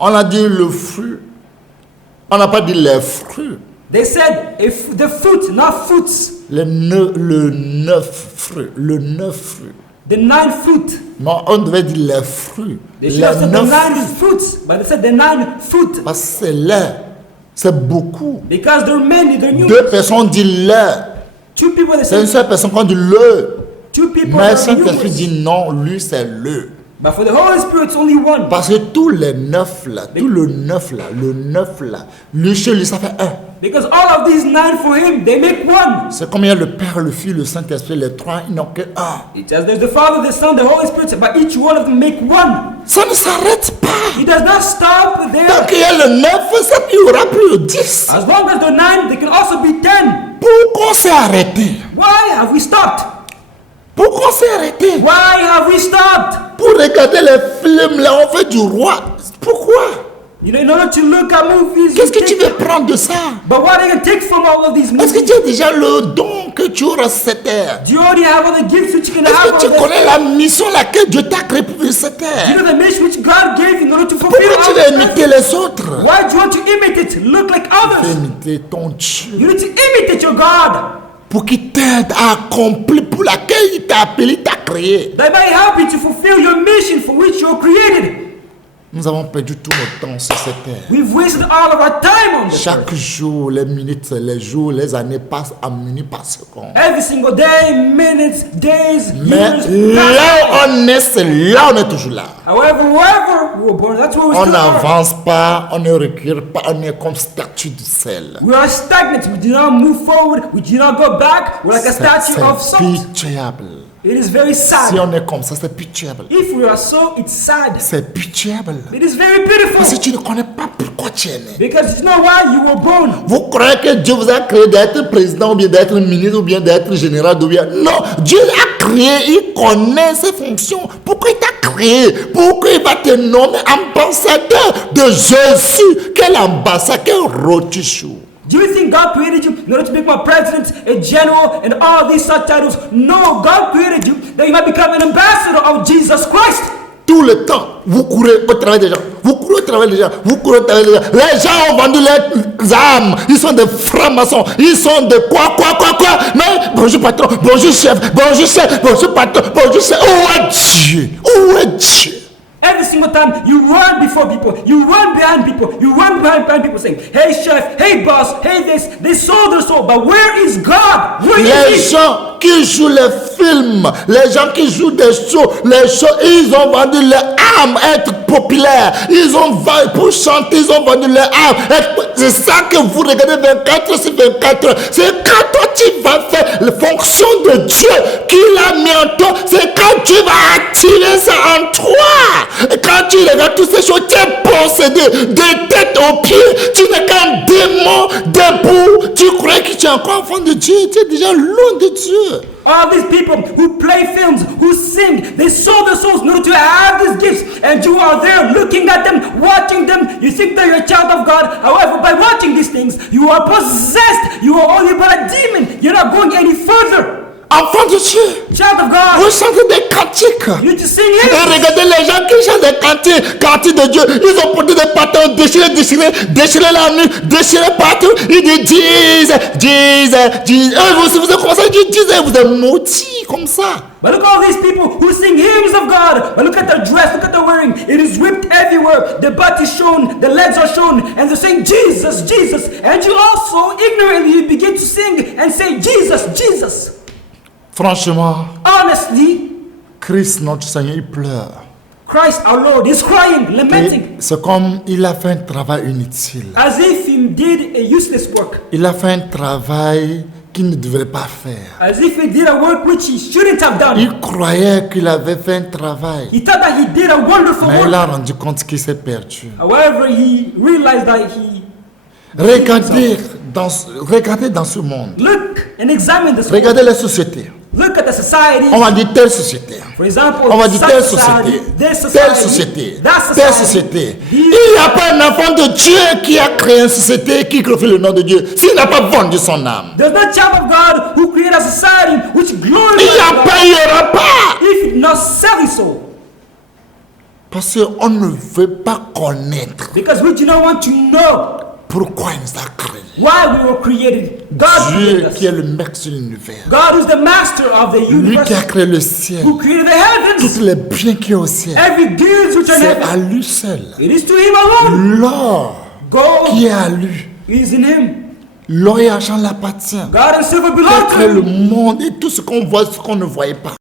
On a dit le fruit. On n'a pas dit les fruits. They said the fruit, not fruits. Le neuf fruit. Le neuf fruit. The 9 fruit. Non, on devait dire les fruits. They Les should have said the 9 9 fruits. fruits, but they said the 9 fruit. Parce que c'est l'air. C'est beaucoup. Because there are many, there are Deux numerous. personnes disent l'air. 2 people they C'est une said seule personne qui dit le. 2 people Mais are Saint-Esprit numerous. dit non, lui c'est le. But for the Holy Spirit, it's only one. Parce que tous les neuf là, tout le neuf là, lui chez lui ça fait un. Because all of these 9 for him, they make one. C'est comme il y a le Père, le Fils, le Saint-Esprit, les trois, ils n'ont que un. It says there's the Father, the Son, the Holy Spirit, but each one of them make one. Ça ne s'arrête pas. He does not stop Tant there. qu'il y a le 9, ça, il n'y aura plus de 10. As long as they're 9, they can also be 10. Pourquoi on s'est arrêté? Why have we stopped? Pourquoi on s'est arrêté? Why have we stopped? Pour regarder les films là, on fait du roi. Pourquoi? You know, in order to look at movies, Qu'est-ce que you tu take veux prendre de ça? but what are you going to take from all of these Est-ce que movies? tu as déjà le don que tu auras sur cette terre? Do you already have all the gifts which you can Est-ce have? que tu on this? connais la mission laquelle Dieu t'a créé pour vivre cette You terre? know the mission which God gave you in order to fulfill Pourquoi tu all veux this? imiter les autres? Why do you want to imitate, look like Tu veux others? imiter ton Dieu You need to imitate your God. pour qu'il t'aide à accomplir pour laquelle il t'a appelé, il t'a créé. That may help you to fulfill your mission for which you were created. Nous avons perdu tout notre temps sur cette terre. We've wasted all of our time on this earth. Chaque jour, les minutes, les jours, les années passent en minutes par seconde. Every single day, minutes, days, Mais years, là months. où on est, c'est là où on est toujours là. However, wherever we were born, that's where we On still are. n'avance pas, on ne recule pas, on est comme statue du sel. We are stagnant. We do not move forward. We do not go back. We're like a statue of C'est salt. pitiable. It is very Si sad. on est comme ça, c'est pitiable. If we are so, it's sad. C'est pitiable. It is very Parce que pitiful. tu ne connais pas pourquoi tu es né. Because you know why you were born. Vous croyez que Dieu vous a créé d'être président ou bien d'être ministre ou bien d'être général ou bien... Non, Dieu a créé, il connaît ses fonctions. Pourquoi il t'a créé? Pourquoi il va te nommer ambassadeur de Jésus? Quel ambassadeur? Quel rotichou? Do you think God created you in order to become a president, a general, and all these such titles? No, God created you that you might become an ambassador of Jesus Christ. Tout le temps, vous courez au travail des gens. Vous courez au travail des gens. Vous courez au travail des gens. Les gens ont vendu leurs âmes. Ils sont des francs-maçons. Ils sont de quoi. Mais bonjour patron, bonjour chef, bonjour patron, bonjour chef. Où est Dieu? Où est Dieu? Every single time you run before people, you run behind people, you run behind people saying, hey chef, hey boss, hey this, they sold their soul. But where is God? Where Les is He? gens qui jouent les films, les gens qui jouent des shows, ils ont vendu leur âme être populaires. Ils ont vendu pour chanter, ils ont vendu leur âme. C'est ça que vous regardez 24 sur 24 heures. C'est quand toi tu vas faire la fonction de Dieu qu'il a mis en toi. C'est quand tu vas attirer ça en toi. Et quand tu regardes toutes ces choses, tu es possédé de tête aux pieds. Tu n'es qu'un démon debout. Tu crois que tu es encore enfant de Dieu. Tu es déjà loin de Dieu. All these people who play films, who sing, they sold their souls in order to have these gifts. And you are there looking at them, watching them. You think that you're a child of God. However, by watching these things, you are possessed. You are only but a demon. You're not going any further. Enfant de Dieu, Child of God, vous chantez des cantiques. you need to sing Et hymns. regardez les gens qui chantent des cantiques de Dieu. Ils ont porté des patins déchirés la nuit, déchirés partout. Ils disent, Jesus. Vous êtes comme ça, ils disent, vous êtes maudits comme ça. But look at all these people who sing hymns of God. But look at their dress, look at their wearing. It is ripped everywhere. The butt is shown, the legs are shown, and they're saying Jesus, Jesus. And you also ignorantly begin to sing and say Jesus, Jesus. Franchement, Honestly, Christ, notre Seigneur, il pleure. Christ our Lord is crying, Et lamenting, c'est comme il a fait un travail inutile. as if he did a useless work. Il a fait un travail qu'il ne devrait pas faire. as if he did a work which he shouldn't have done. Il croyait qu'il avait fait un travail, He thought that he did a wonderful mais il work. a rendu compte qu'il s'est perdu. However, he realized that he Regardez dans ce monde. look and examine this world. Regardez les sociétés. Look at the society. On va dire telle société. For example, On va dire such telle society, société, this telle society, société, that telle society. société. Il These- n'y a pas un enfant de Dieu qui a créé une société qui glorifie le nom de Dieu s'il n'a pas vendu son âme. There's no child of God who created a society which Il n'y glorifies a God pas, il n'y aura pas. if he did not sell his soul. Parce qu'on ne veut pas connaître Because we do not want to know pourquoi il nous a créés. why we were created. God Dieu created qui est us. le maître de l'univers. God is the master of the Lui universe, qui a créé le ciel. who created the Tous heavens. les biens qu'il y a au ciel. Every good which are in C'est à heaven, lui seul. it is to him alone. L'or qui Gold est à lui. is in him. L'or et l'argent l'appartient. God and silver Il a belong créé to le him. monde et tout ce qu'on voit, ce qu'on ne voyait pas.